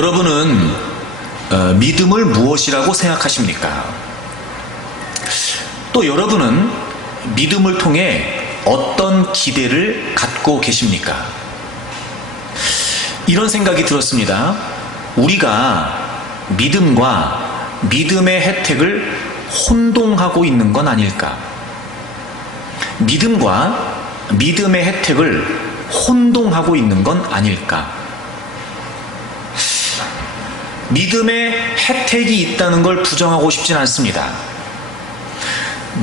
여러분은 믿음을 무엇이라고 생각하십니까? 또 여러분은 믿음을 통해 어떤 기대를 갖고 계십니까? 이런 생각이 들었습니다. 우리가 믿음과 믿음의 혜택을 혼동하고 있는 건 아닐까? 믿음과 믿음의 혜택을 혼동하고 있는 건 아닐까? 믿음의 혜택이 있다는 걸 부정하고 싶진 않습니다.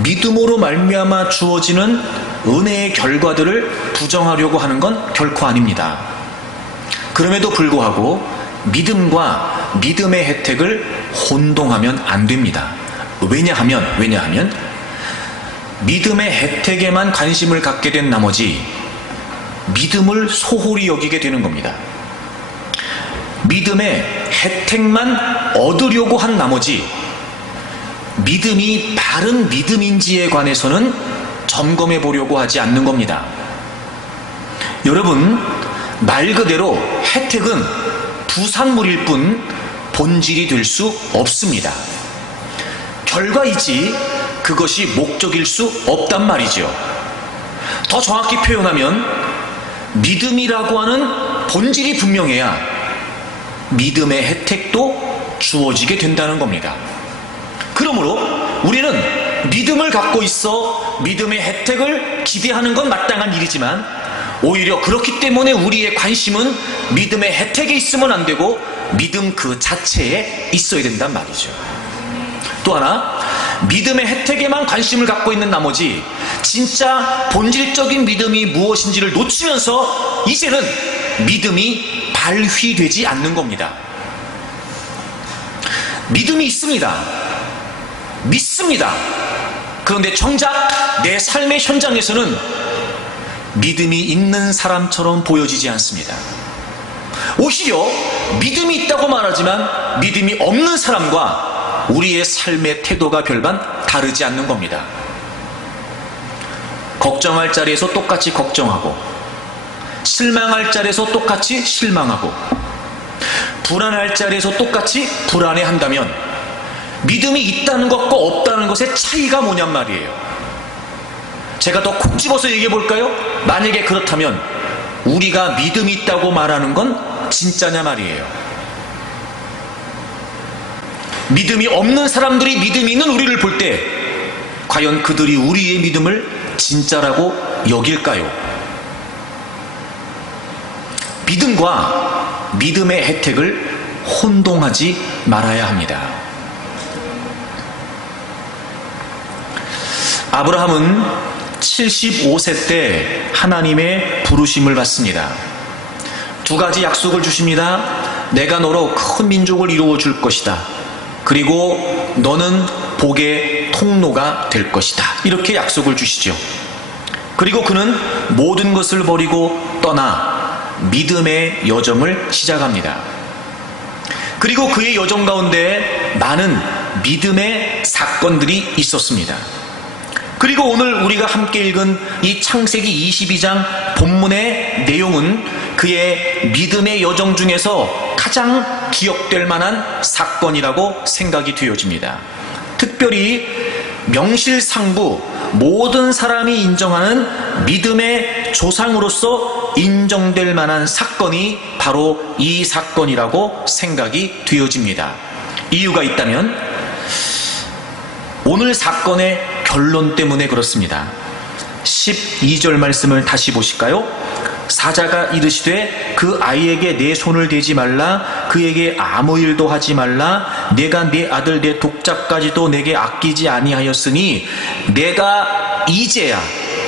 믿음으로 말미암아 주어지는 은혜의 결과들을 부정하려고 하는 건 결코 아닙니다. 그럼에도 불구하고 믿음과 믿음의 혜택을 혼동하면 안 됩니다. 왜냐하면 믿음의 혜택에만 관심을 갖게 된 나머지 믿음을 소홀히 여기게 되는 겁니다. 믿음의 혜택만 얻으려고 한 나머지 믿음이 바른 믿음인지에 관해서는 점검해 보려고 하지 않는 겁니다. 여러분, 말 그대로 혜택은 부산물일 뿐 본질이 될 수 없습니다. 결과이지 그것이 목적일 수 없단 말이죠. 더 정확히 표현하면 믿음이라고 하는 본질이 분명해야 믿음의 혜택도 주어지게 된다는 겁니다. 그러므로 우리는 믿음을 갖고 있어 믿음의 혜택을 기대하는 건 마땅한 일이지만 오히려 그렇기 때문에 우리의 관심은 믿음의 혜택에 있으면 안 되고 믿음 그 자체에 있어야 된단 말이죠. 또 하나, 믿음의 혜택에만 관심을 갖고 있는 나머지 진짜 본질적인 믿음이 무엇인지를 놓치면서 이제는 믿음이 발휘되지 않는 겁니다. 믿음이 있습니다. 믿습니다. 그런데 정작 내 삶의 현장에서는 믿음이 있는 사람처럼 보여지지 않습니다. 오히려 믿음이 있다고 말하지만 믿음이 없는 사람과 우리의 삶의 태도가 별반 다르지 않는 겁니다. 걱정할 자리에서 똑같이 걱정하고, 실망할 자리에서 똑같이 실망하고, 불안할 자리에서 똑같이 불안해한다면 믿음이 있다는 것과 없다는 것의 차이가 뭐냔 말이에요. 제가 더 콕 집어서 얘기해 볼까요? 만약에 그렇다면 우리가 믿음이 있다고 말하는 건 진짜냐 말이에요. 믿음이 없는 사람들이 믿음이 있는 우리를 볼 때 과연 그들이 우리의 믿음을 진짜라고 여길까요? 믿음과 믿음의 혜택을 혼동하지 말아야 합니다. 아브라함은 75세 때 하나님의 부르심을 받습니다. 두 가지 약속을 주십니다. 내가 너로 큰 민족을 이루어 줄 것이다. 그리고 너는 복의 통로가 될 것이다. 이렇게 약속을 주시죠. 그리고 그는 모든 것을 버리고 떠나 믿음의 여정을 시작합니다. 그리고 그의 여정 가운데 많은 믿음의 사건들이 있었습니다. 그리고 오늘 우리가 함께 읽은 이 창세기 22장 본문의 내용은 그의 믿음의 여정 중에서 가장 기억될 만한 사건이라고 생각이 되어집니다. 특별히 명실상부 모든 사람이 인정하는 믿음의 조상으로서 인정될 만한 사건이 바로 이 사건이라고 생각이 되어집니다. 이유가 있다면 오늘 사건의 결론 때문에 그렇습니다. 12절 말씀을 다시 보실까요? 사자가 이르시되 그 아이에게 내 손을 대지 말라. 그에게 아무 일도 하지 말라. 내가 내 아들 내 독자까지도 내게 아끼지 아니하였으니 내가 이제야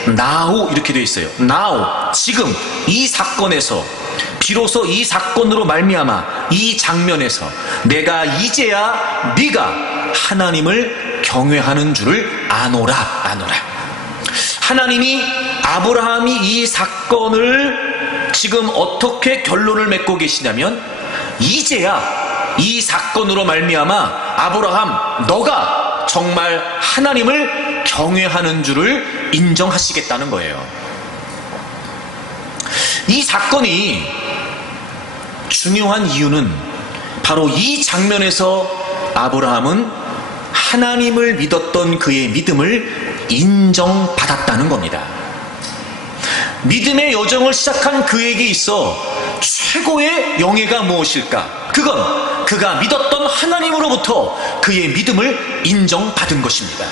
now 이렇게 되어 있어요. now 지금 이 사건에서 비로소 이 사건으로 말미암아 이 장면에서 내가 이제야 네가 하나님을 경외하는 줄을 아노라. 하나님이 아브라함이 이 사건을 지금 어떻게 결론을 맺고 계시냐면 이제야 이 사건으로 말미암아 아브라함 너가 정말 하나님을 경외하는 줄을 인정하시겠다는 거예요. 이 사건이 중요한 이유는 바로 이 장면에서 아브라함은 하나님을 믿었던 그의 믿음을 인정받았다는 겁니다. 믿음의 여정을 시작한 그에게 있어 최고의 영예가 무엇일까? 그건 그가 믿었던 하나님으로부터 그의 믿음을 인정받은 것입니다.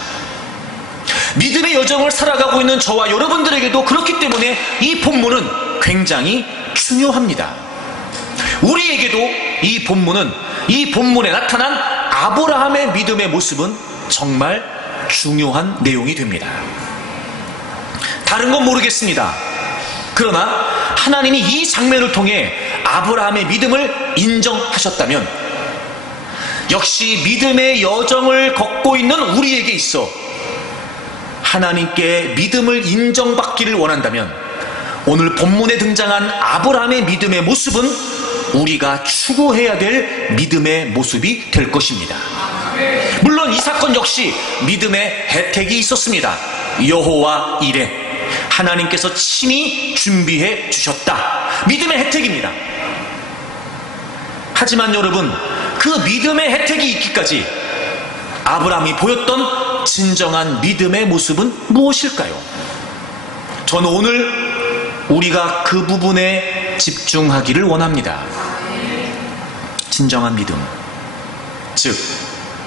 믿음의 여정을 살아가고 있는 저와 여러분들에게도 그렇기 때문에 이 본문은 굉장히 중요합니다. 우리에게도 이 본문에 나타난 아브라함의 믿음의 모습은 정말 중요한 내용이 됩니다. 다른 건 모르겠습니다. 그러나 하나님이 이 장면을 통해 아브라함의 믿음을 인정하셨다면 역시 믿음의 여정을 걷고 있는 우리에게 있어 하나님께 믿음을 인정받기를 원한다면 오늘 본문에 등장한 아브라함의 믿음의 모습은 우리가 추구해야 될 믿음의 모습이 될 것입니다. 물론 이 사건 역시 믿음의 혜택이 있었습니다. 여호와 이레, 하나님께서 친히 준비해 주셨다. 믿음의 혜택입니다. 하지만 여러분, 그 믿음의 혜택이 있기까지 아브라함이 보였던 진정한 믿음의 모습은 무엇일까요? 저는 오늘 우리가 그 부분에 집중하기를 원합니다. 진정한 믿음, 즉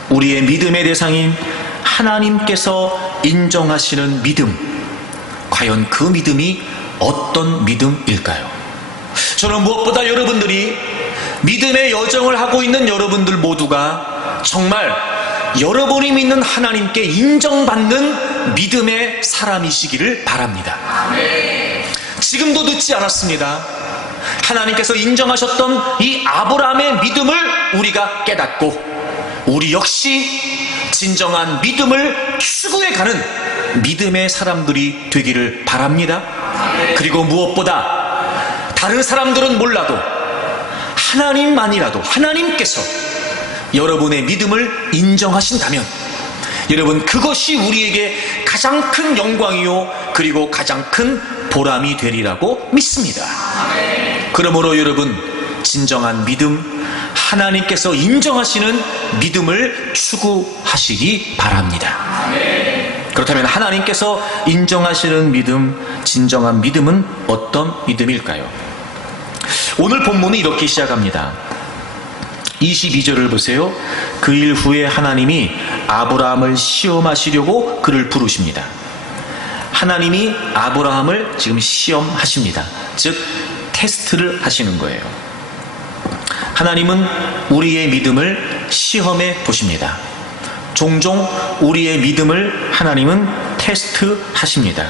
우리의 믿음의 대상인 하나님께서 인정하시는 믿음, 과연 그 믿음이 어떤 믿음일까요? 저는 무엇보다 여러분들이 믿음의 여정을 하고 있는 여러분들 모두가 정말 여러분이 믿는 하나님께 인정받는 믿음의 사람이시기를 바랍니다. 지금도 늦지 않았습니다. 하나님께서 인정하셨던 이 아브라함의 믿음을 우리가 깨닫고 우리 역시 진정한 믿음을 추구해가는 믿음의 사람들이 되기를 바랍니다. 그리고 무엇보다 다른 사람들은 몰라도 하나님만이라도 하나님께서 여러분의 믿음을 인정하신다면 여러분, 그것이 우리에게 가장 큰 영광이요 그리고 가장 큰 보람이 되리라고 믿습니다. 그러므로 여러분, 진정한 믿음, 하나님께서 인정하시는 믿음을 추구하시기 바랍니다. 그렇다면 하나님께서 인정하시는 믿음, 진정한 믿음은 어떤 믿음일까요? 오늘 본문은 이렇게 시작합니다. 22절을 보세요. 그 일 후에 하나님이 아브라함을 시험하시려고 그를 부르십니다. 하나님이 아브라함을 지금 시험하십니다. 즉 테스트를 하시는 거예요. 하나님은 우리의 믿음을 시험해 보십니다. 종종 우리의 믿음을 하나님은 테스트하십니다.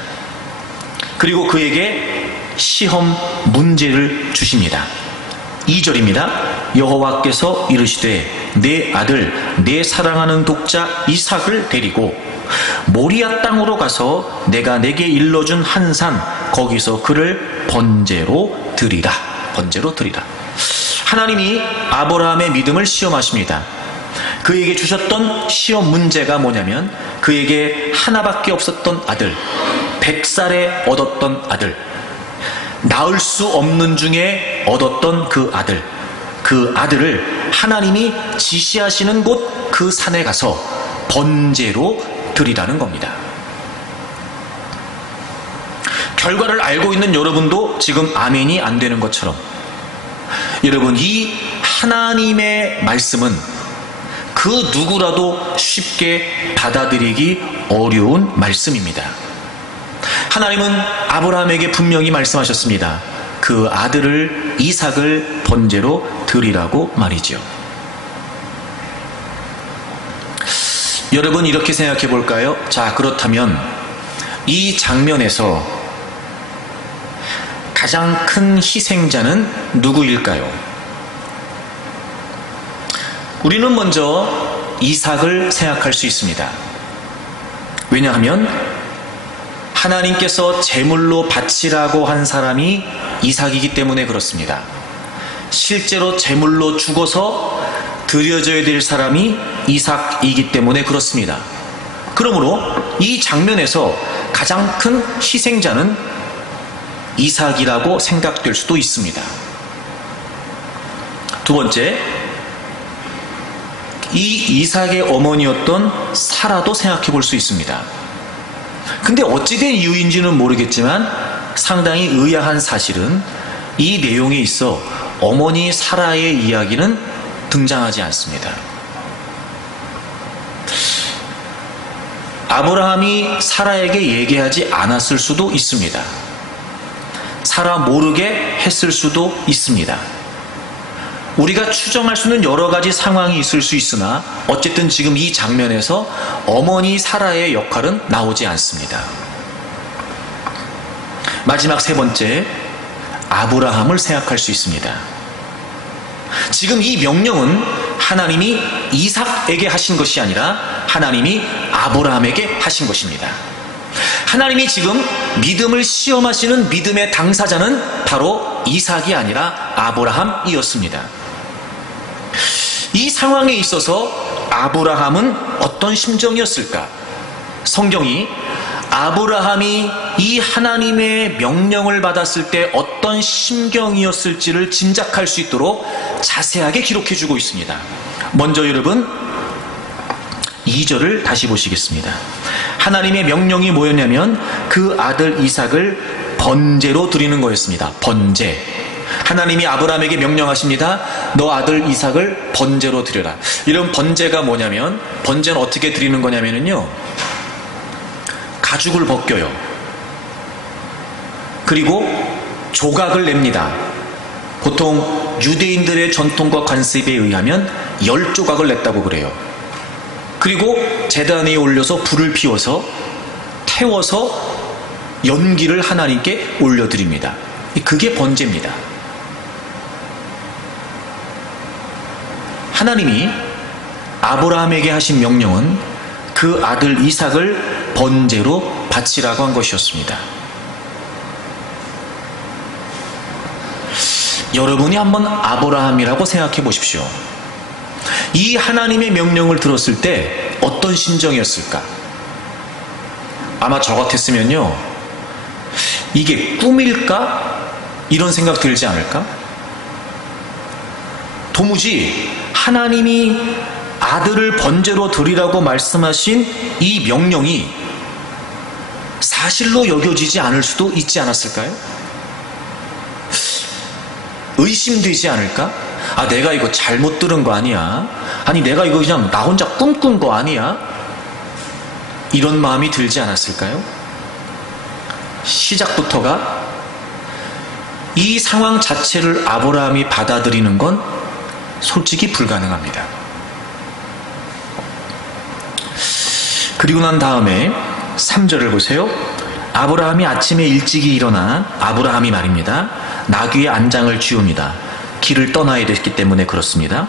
그리고 그에게 시험 문제를 주십니다. 2절입니다. 여호와께서 이르시되 내 아들 내 사랑하는 독자 이삭을 데리고 모리아 땅으로 가서 내가 내게 일러준 한 산 거기서 그를 번제로 드리라. 번제로 드리라. 하나님이 아브라함의 믿음을 시험하십니다. 그에게 주셨던 시험 문제가 뭐냐면 그에게 하나밖에 없었던 아들, 100살에 얻었던 아들, 낳을 수 없는 중에 얻었던 그 아들을 하나님이 지시하시는 곳 그 산에 가서 번제로 드리라는 겁니다. 결과를 알고 있는 여러분도 지금 아멘이 안 되는 것처럼 여러분, 이 하나님의 말씀은 그 누구라도 쉽게 받아들이기 어려운 말씀입니다. 하나님은 아브라함에게 분명히 말씀하셨습니다. 그 아들을 이삭을 번제로 드리라고 말이죠. 여러분, 이렇게 생각해 볼까요? 자, 그렇다면 이 장면에서 가장 큰 희생자는 누구일까요? 우리는 먼저 이삭을 생각할 수 있습니다. 왜냐하면 하나님께서 제물로 바치라고 한 사람이 이삭이기 때문에 그렇습니다. 실제로 제물로 죽어서 드려져야 될 사람이 이삭이기 때문에 그렇습니다. 그러므로 이 장면에서 가장 큰 희생자는 이삭이라고 생각될 수도 있습니다. 두 번째, 이 이삭의 어머니였던 사라도 생각해 볼 수 있습니다. 근데 어찌된 이유인지는 모르겠지만 상당히 의아한 사실은 이 내용에 있어 어머니 사라의 이야기는 등장하지 않습니다. 아브라함이 사라에게 얘기하지 않았을 수도 있습니다. 사라 모르게 했을 수도 있습니다. 우리가 추정할 수 있는 여러 가지 상황이 있을 수 있으나 어쨌든 지금 이 장면에서 어머니 사라의 역할은 나오지 않습니다. 마지막 세 번째, 아브라함을 생각할 수 있습니다. 지금 이 명령은 하나님이 이삭에게 하신 것이 아니라 하나님이 아브라함에게 하신 것입니다. 하나님이 지금 믿음을 시험하시는 믿음의 당사자는 바로 이삭이 아니라 아브라함이었습니다. 이 상황에 있어서 아브라함은 어떤 심정이었을까? 성경이 아브라함이 이 하나님의 명령을 받았을 때 어떤 심경이었을지를 짐작할 수 있도록 자세하게 기록해 주고 있습니다. 먼저 여러분 2절을 다시 보시겠습니다. 하나님의 명령이 뭐였냐면 그 아들 이삭을 번제로 드리는 거였습니다. 번제. 하나님이 아브라함에게 명령하십니다. 너 아들 이삭을 번제로 드려라. 이런 번제가 뭐냐면, 번제는 어떻게 드리는 거냐면요, 가죽을 벗겨요. 그리고 조각을 냅니다. 보통 유대인들의 전통과 관습에 의하면 10조각을 냈다고 그래요. 그리고 제단 위에 올려서 불을 피워서 태워서 연기를 하나님께 올려드립니다. 그게 번제입니다. 하나님이 아브라함에게 하신 명령은 그 아들 이삭을 번제로 바치라고 한 것이었습니다. 여러분이 한번 아브라함이라고 생각해 보십시오. 이 하나님의 명령을 들었을 때 어떤 심정이었을까? 아마 저 같았으면요, 이게 꿈일까? 이런 생각 들지 않을까? 도무지 하나님이 아들을 번제로 드리라고 말씀하신 이 명령이 사실로 여겨지지 않을 수도 있지 않았을까요? 의심되지 않을까? 아, 내가 이거 잘못 들은 거 아니야? 아니, 내가 이거 그냥 나 혼자 꿈꾼 거 아니야? 이런 마음이 들지 않았을까요? 시작부터가 이 상황 자체를 아브라함이 받아들이는 건 솔직히 불가능합니다. 그리고 난 다음에 3절을 보세요. 아브라함이 아침에 일찍이 일어나, 아브라함이 말입니다, 나귀의 안장을 쥐웁니다. 길을 떠나야 됐기 때문에 그렇습니다.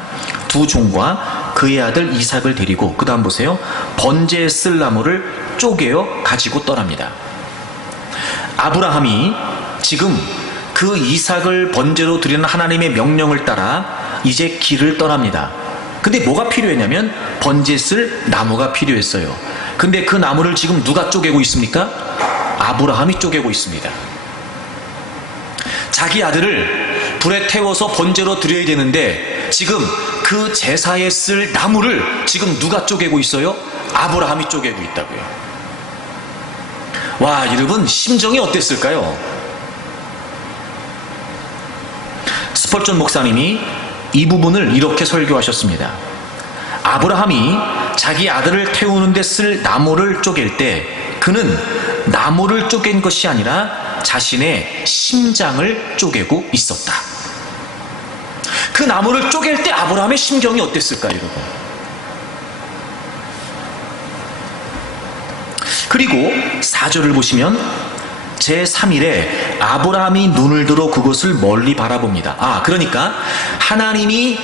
두 종과 그의 아들 이삭을 데리고, 그 다음 보세요, 번제에 쓸 나무를 쪼개어 가지고 떠납니다. 아브라함이 지금 그 이삭을 번제로 드리는 하나님의 명령을 따라 이제 길을 떠납니다. 근데 뭐가 필요했냐면 번제에 쓸 나무가 필요했어요. 근데 그 나무를 지금 누가 쪼개고 있습니까? 아브라함이 쪼개고 있습니다. 자기 아들을 불에 태워서 번제로 드려야 되는데 지금 그 제사에 쓸 나무를 지금 누가 쪼개고 있어요? 아브라함이 쪼개고 있다고요. 와, 여러분 심정이 어땠을까요? 스펄전 목사님이 이 부분을 이렇게 설교하셨습니다. 아브라함이 자기 아들을 태우는데 쓸 나무를 쪼갤 때 그는 나무를 쪼갠 것이 아니라 자신의 심장을 쪼개고 있었다. 그 나무를 쪼갤 때 아브라함의 심경이 어땠을까요, 여러분? 그리고 4절을 보시면 제3일에 아브라함이 눈을 들어 그것을 멀리 바라봅니다. 그러니까 하나님이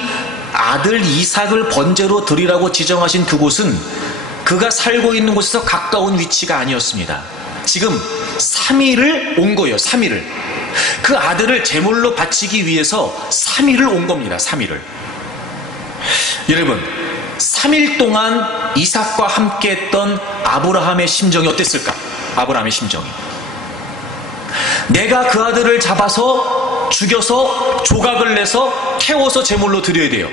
아들 이삭을 번제로 드리라고 지정하신 그곳은 그가 살고 있는 곳에서 가까운 위치가 아니었습니다. 지금 3일을 온 거예요. 3일을. 그 아들을 제물로 바치기 위해서 3일을 온 겁니다. 3일을. 여러분, 3일 동안 이삭과 함께 했던 아브라함의 심정이 어땠을까? 아브라함의 심정이. 내가 그 아들을 잡아서 죽여서 조각을 내서 태워서 제물로 드려야 돼요.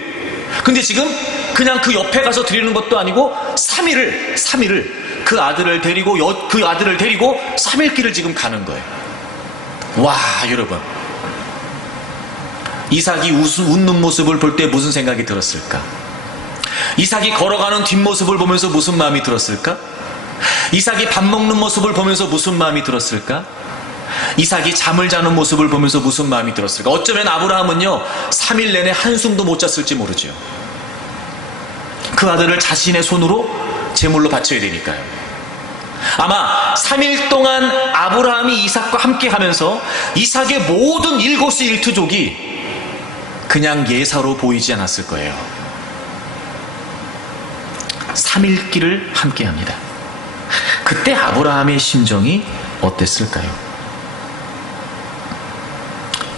근데 지금 그냥 그 옆에 가서 드리는 것도 아니고 3일을 그 아들을 데리고 3일 길을 지금 가는 거예요. 와, 여러분, 이삭이 웃는 모습을 볼 때 무슨 생각이 들었을까? 이삭이 걸어가는 뒷모습을 보면서 무슨 마음이 들었을까? 이삭이 밥 먹는 모습을 보면서 무슨 마음이 들었을까? 이삭이 잠을 자는 모습을 보면서 무슨 마음이 들었을까? 어쩌면 아브라함은요, 3일 내내 한숨도 못 잤을지 모르죠. 그 아들을 자신의 손으로 제물로 바쳐야 되니까요. 아마 3일 동안 아브라함이 이삭과 함께 하면서 이삭의 모든 일거수일투족이 그냥 예사로 보이지 않았을 거예요. 3일 길을 함께 합니다. 그때 아브라함의 심정이 어땠을까요?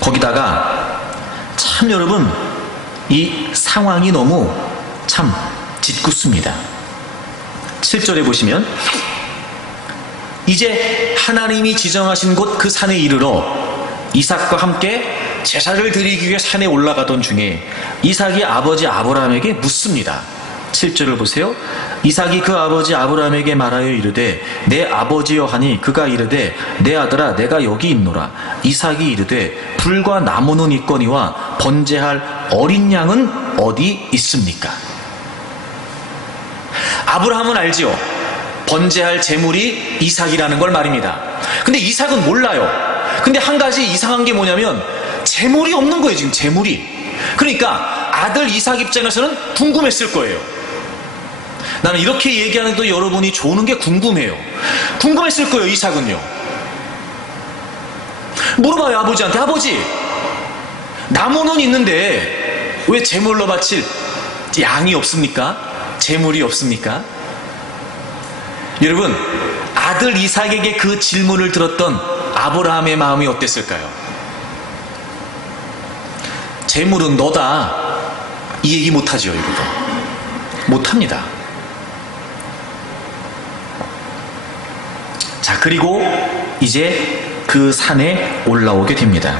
거기다가 참 여러분, 이 상황이 너무 참 짓궂습니다. 7절에 보시면, 이제 하나님이 지정하신 곳 그 산에 이르러 이삭과 함께 제사를 드리기 위해 산에 올라가던 중에 이삭이 아버지 아브라함에게 묻습니다. 7절을 보세요. 이삭이 그 아버지 아브라함에게 말하여 이르되 내 아버지여 하니 그가 이르되 내 아들아 내가 여기 있노라. 이삭이 이르되 불과 나무는 있거니와 번제할 어린 양은 어디 있습니까? 아브라함은 알지요. 번제할 제물이 이삭이라는 걸 말입니다. 근데 이삭은 몰라요. 근데 한 가지 이상한 게 뭐냐면 제물이 없는 거예요. 지금 제물이. 그러니까 아들 이삭 입장에서는 궁금했을 거예요. 나는 이렇게 얘기하는데도 여러분이 좋은 게 궁금해요. 궁금했을 거예요. 이삭은요. 물어봐요. 아버지한테. 아버지, 나무는 있는데 왜 제물로 바칠 양이 없습니까? 제물이 없습니까? 여러분, 아들 이삭에게 그 질문을 들었던 아브라함의 마음이 어땠을까요? 제물은 너다, 이 얘기 못하죠. 여러분, 못합니다. 자, 그리고 이제 그 산에 올라오게 됩니다.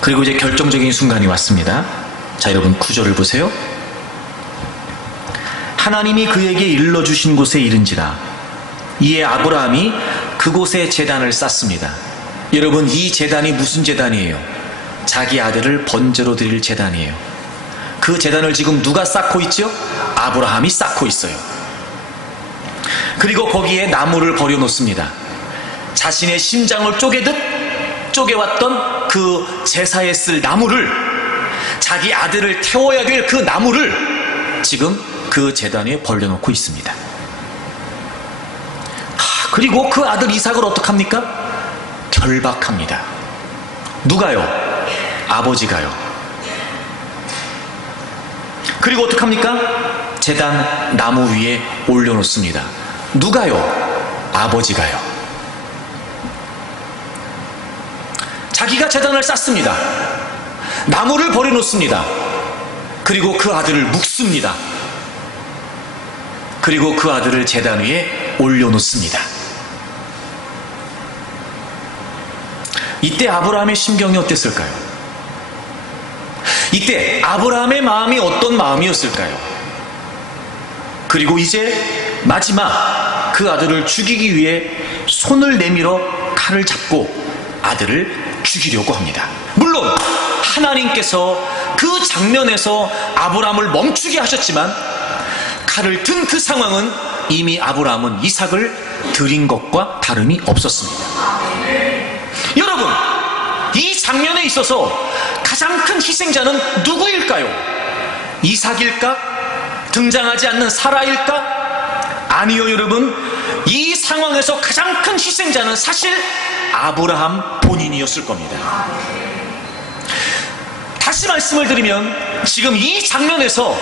그리고 이제 결정적인 순간이 왔습니다. 자, 여러분 9절을 보세요. 하나님이 그에게 일러주신 곳에 이른지라 이에 아브라함이 그곳에 제단을 쌓습니다. 여러분, 이 제단이 무슨 제단이에요? 자기 아들을 번제로 드릴 제단이에요. 그 제단을 지금 누가 쌓고 있죠? 아브라함이 쌓고 있어요. 그리고 거기에 나무를 버려놓습니다. 자신의 심장을 쪼개듯 쪼개왔던 그 제사에 쓸 나무를, 자기 아들을 태워야 될 그 나무를 지금 그 제단 위에 벌려놓고 있습니다. 그리고 그 아들 이삭을 어떡합니까? 결박합니다. 누가요? 아버지가요. 그리고 어떡합니까? 제단 나무 위에 올려놓습니다. 누가요? 아버지가요. 자기가 제단을 쌓습니다. 나무를 버려놓습니다. 그리고 그 아들을 묵습니다. 그리고 그 아들을 제단 위에 올려놓습니다. 이때 아브라함의 심경이 어땠을까요? 이때 아브라함의 마음이 어떤 마음이었을까요? 그리고 이제 마지막 그 아들을 죽이기 위해 손을 내밀어 칼을 잡고 아들을 죽이려고 합니다. 물론 하나님께서 그 장면에서 아브라함을 멈추게 하셨지만 칼을 든 그 상황은 이미 아브라함은 이삭을 드린 것과 다름이 없었습니다. 여러분, 이 장면에 있어서 가장 큰 희생자는 누구일까요? 이삭일까? 등장하지 않는 사라일까? 아니요, 여러분. 이 상황에서 가장 큰 희생자는 사실 아브라함 본인이었을 겁니다. 다시 말씀을 드리면 지금 이 장면에서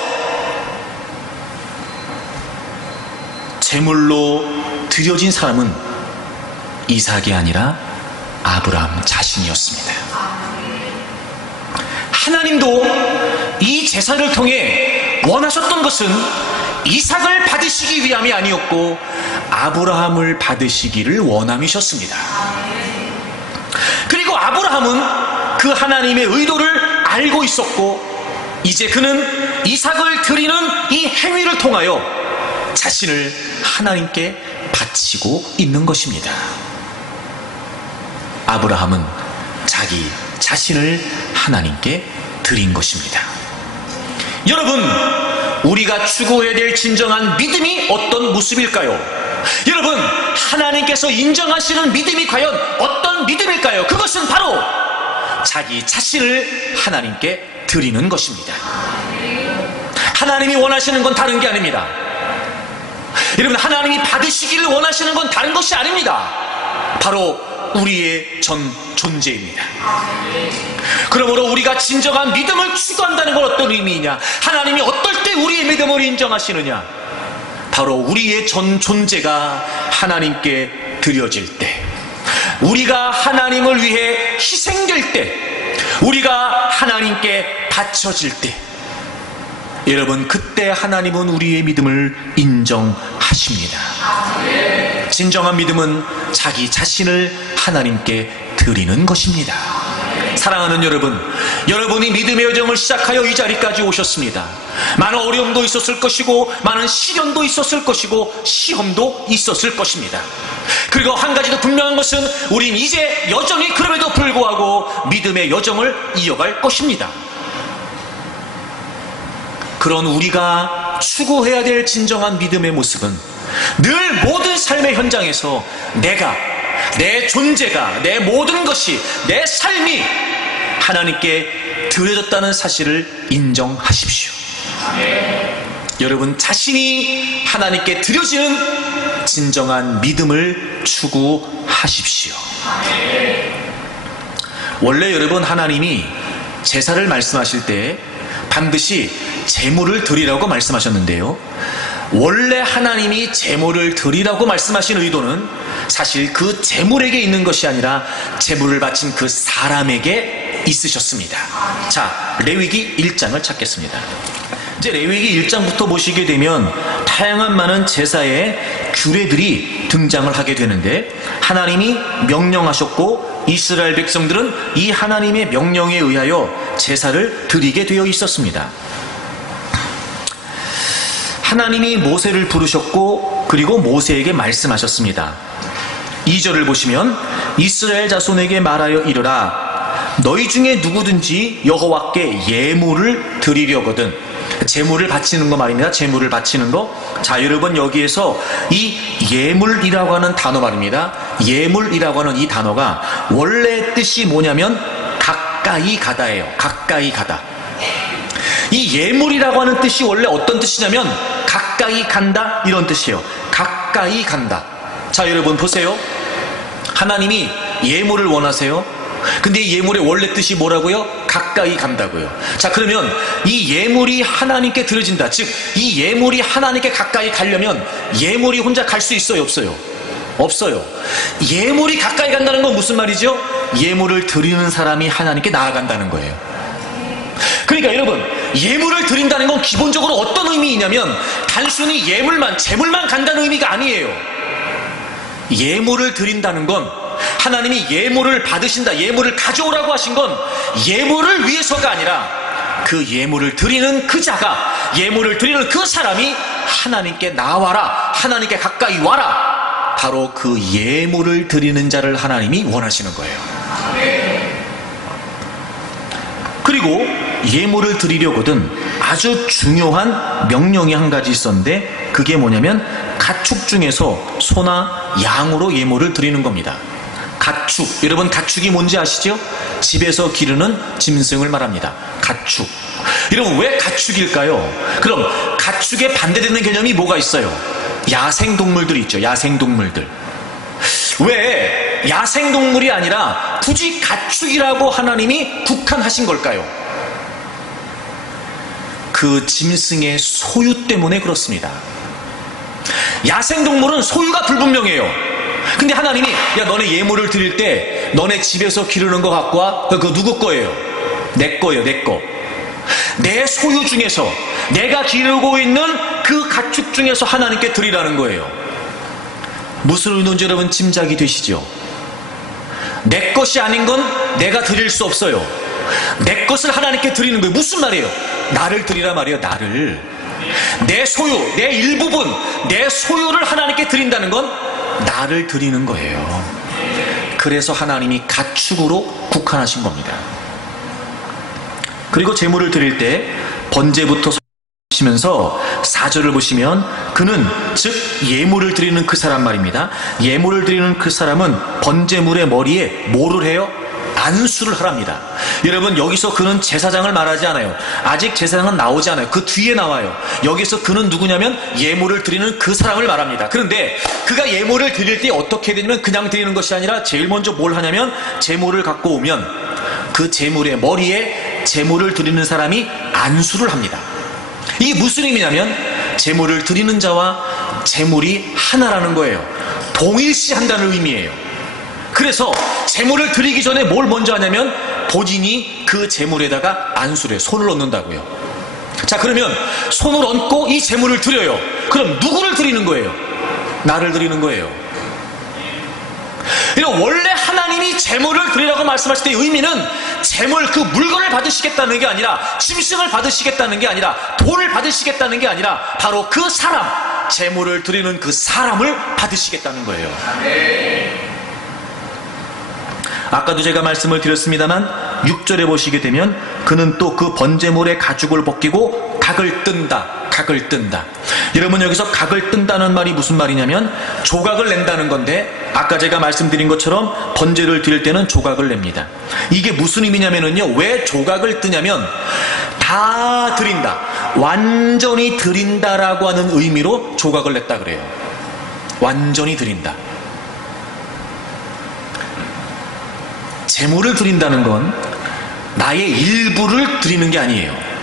제물로 드려진 사람은 이삭이 아니라 아브라함 자신이었습니다. 하나님도 이 제사를 통해 원하셨던 것은 이삭을 받으시기 위함이 아니었고 아브라함을 받으시기를 원함이셨습니다. 그리고 아브라함은 그 하나님의 의도를 알고 있었고 이제 그는 이삭을 드리는 이 행위를 통하여 자신을 하나님께 바치고 있는 것입니다. 아브라함은 자기 자신을 하나님께 드린 것입니다. 여러분, 우리가 추구해야 될 진정한 믿음이 어떤 모습일까요? 여러분, 하나님께서 인정하시는 믿음이 과연 어떤 믿음일까요? 그것은 바로 자기 자신을 하나님께 드리는 것입니다. 하나님이 원하시는 건 다른 게 아닙니다. 여러분, 하나님이 받으시기를 원하시는 건 다른 것이 아닙니다. 바로 우리의 전 존재입니다. 그러므로 우리가 진정한 믿음을 추구한다는 건 어떤 의미이냐? 하나님이 어떨 때 우리의 믿음을 인정하시느냐? 바로 우리의 전 존재가 하나님께 드려질 때, 우리가 하나님을 위해 희생될 때, 우리가 하나님께 바쳐질 때, 여러분, 그때 하나님은 우리의 믿음을 인정하십니다. 진정한 믿음은 자기 자신을 하나님께 드리는 것입니다. 사랑하는 여러분, 여러분이 믿음의 여정을 시작하여 이 자리까지 오셨습니다. 많은 어려움도 있었을 것이고, 많은 시련도 있었을 것이고, 시험도 있었을 것입니다. 그리고 한 가지 더 분명한 것은 우린 이제 여전히 그럼에도 불구하고 믿음의 여정을 이어갈 것입니다. 그런 우리가 추구해야 될 진정한 믿음의 모습은 늘 모든 삶의 현장에서 내 존재가, 내 모든 것이, 내 삶이 하나님께 드려졌다는 사실을 인정하십시오. 여러분, 자신이 하나님께 드려지는 진정한 믿음을 추구하십시오. 원래 여러분, 하나님이 제사를 말씀하실 때 반드시 제물을 드리라고 말씀하셨는데요, 원래 하나님이 제물을 드리라고 말씀하신 의도는 사실 그 제물에게 있는 것이 아니라 제물을 바친 그 사람에게 있으셨습니다. 자, 레위기 1장을 찾겠습니다. 이제 레위기 1장부터 보시게 되면 다양한 많은 제사의 규례들이 등장을 하게 되는데, 하나님이 명령하셨고 이스라엘 백성들은 이 하나님의 명령에 의하여 제사를 드리게 되어 있었습니다. 하나님이 모세를 부르셨고 그리고 모세에게 말씀하셨습니다. 2절을 보시면 이스라엘 자손에게 말하여 이르라, 너희 중에 누구든지 여호와께 예물을 드리려거든. 제물을 바치는 거 말입니다. 제물을 바치는 거. 자, 여러분, 여기에서 이 예물이라고 하는 단어 말입니다. 예물이라고 하는 이 단어가 원래 뜻이 뭐냐면 가까이 가다예요. 가까이 가다. 이 예물이라고 하는 뜻이 원래 어떤 뜻이냐면 가까이 간다, 이런 뜻이에요. 가까이 간다. 자, 여러분 보세요. 하나님이 예물을 원하세요. 근데 이 예물의 원래 뜻이 뭐라고요? 가까이 간다고요. 자, 그러면 이 예물이 하나님께 드려진다, 즉 이 예물이 하나님께 가까이 가려면 예물이 혼자 갈 수 있어요, 없어요? 없어요. 예물이 가까이 간다는 건 무슨 말이죠? 예물을 드리는 사람이 하나님께 나아간다는 거예요. 그러니까 여러분, 예물을 드린다는 건 기본적으로 어떤 의미이냐면 단순히 예물만, 제물만 간다는 의미가 아니에요. 예물을 드린다는 건 하나님이 예물을 받으신다, 예물을 가져오라고 하신 건 예물을 위해서가 아니라 그 예물을 드리는 그 자가, 예물을 드리는 그 사람이 하나님께 나와라, 하나님께 가까이 와라, 바로 그 예물을 드리는 자를 하나님이 원하시는 거예요. 그리고 예물을 드리려거든 아주 중요한 명령이 한 가지 있었는데, 그게 뭐냐면 가축 중에서 소나 양으로 예물을 드리는 겁니다. 가축, 여러분 가축이 뭔지 아시죠? 집에서 기르는 짐승을 말합니다. 가축. 여러분, 왜 가축일까요? 그럼 가축에 반대되는 개념이 뭐가 있어요? 야생동물들이 있죠. 야생동물들. 왜 야생동물이 아니라 굳이 가축이라고 하나님이 국한하신 걸까요? 그 짐승의 소유 때문에 그렇습니다. 야생동물은 소유가 불분명해요. 근데 하나님이, 야, 너네 예물을 드릴 때 너네 집에서 기르는 거 갖고 와. 그거 누구 거예요? 내 거예요, 내 거. 내 소유 중에서 내가 기르고 있는 그 가축 중에서 하나님께 드리라는 거예요. 무슨 의도인지 여러분 짐작이 되시죠? 내 것이 아닌 건 내가 드릴 수 없어요. 내 것을 하나님께 드리는 거예요. 무슨 말이에요? 나를 드리라 말이에요. 나를. 내 소유, 내 일부분, 내 소유를 하나님께 드린다는 건 나를 드리는 거예요. 그래서 하나님이 가축으로 국한하신 겁니다. 그리고 제물을 드릴 때 번제부터 보시면서 4절을 보시면 그는 즉 예물을 드리는 그 사람 말입니다. 예물을 드리는 그 사람은 번제물의 머리에 뭐를 해요? 안수를 하랍니다. 여러분, 여기서 그는 제사장을 말하지 않아요. 아직 제사장은 나오지 않아요. 그 뒤에 나와요. 여기서 그는 누구냐면 예물을 드리는 그 사람을 말합니다. 그런데 그가 예물을 드릴 때 어떻게 되냐면 그냥 드리는 것이 아니라 제일 먼저 뭘 하냐면 제물을 갖고 오면 그 제물의 머리에 제물을 드리는 사람이 안수를 합니다. 이게 무슨 의미냐면 제물을 드리는 자와 제물이 하나라는 거예요. 동일시한다는 의미예요. 그래서 제물을 드리기 전에 뭘 먼저 하냐면 본인이 그 제물에다가 안수를 해요. 손을 얹는다고요. 자, 그러면 손을 얹고 이 제물을 드려요. 그럼 누구를 드리는 거예요? 나를 드리는 거예요. 원래 하나님이 제물을 드리라고 말씀하실 때 의미는 제물, 그 물건을 받으시겠다는 게 아니라, 짐승을 받으시겠다는 게 아니라, 돈을 받으시겠다는 게 아니라 바로 그 사람, 제물을 드리는 그 사람을 받으시겠다는 거예요. 아까도 제가 말씀을 드렸습니다만 6절에 보시게 되면 그는 또 그 번제물의 가죽을 벗기고 각을 뜬다. 각을 뜬다. 여러분, 여기서 각을 뜬다는 말이 무슨 말이냐면 조각을 낸다는 건데, 아까 제가 말씀드린 것처럼 번제를 드릴 때는 조각을 냅니다. 이게 무슨 의미냐면요, 왜 조각을 뜨냐면 다 드린다, 완전히 드린다라고 하는 의미로 조각을 냈다 그래요. 완전히 드린다. 제물을 드린다는 건 나의 일부를 드리는 게 아니에요.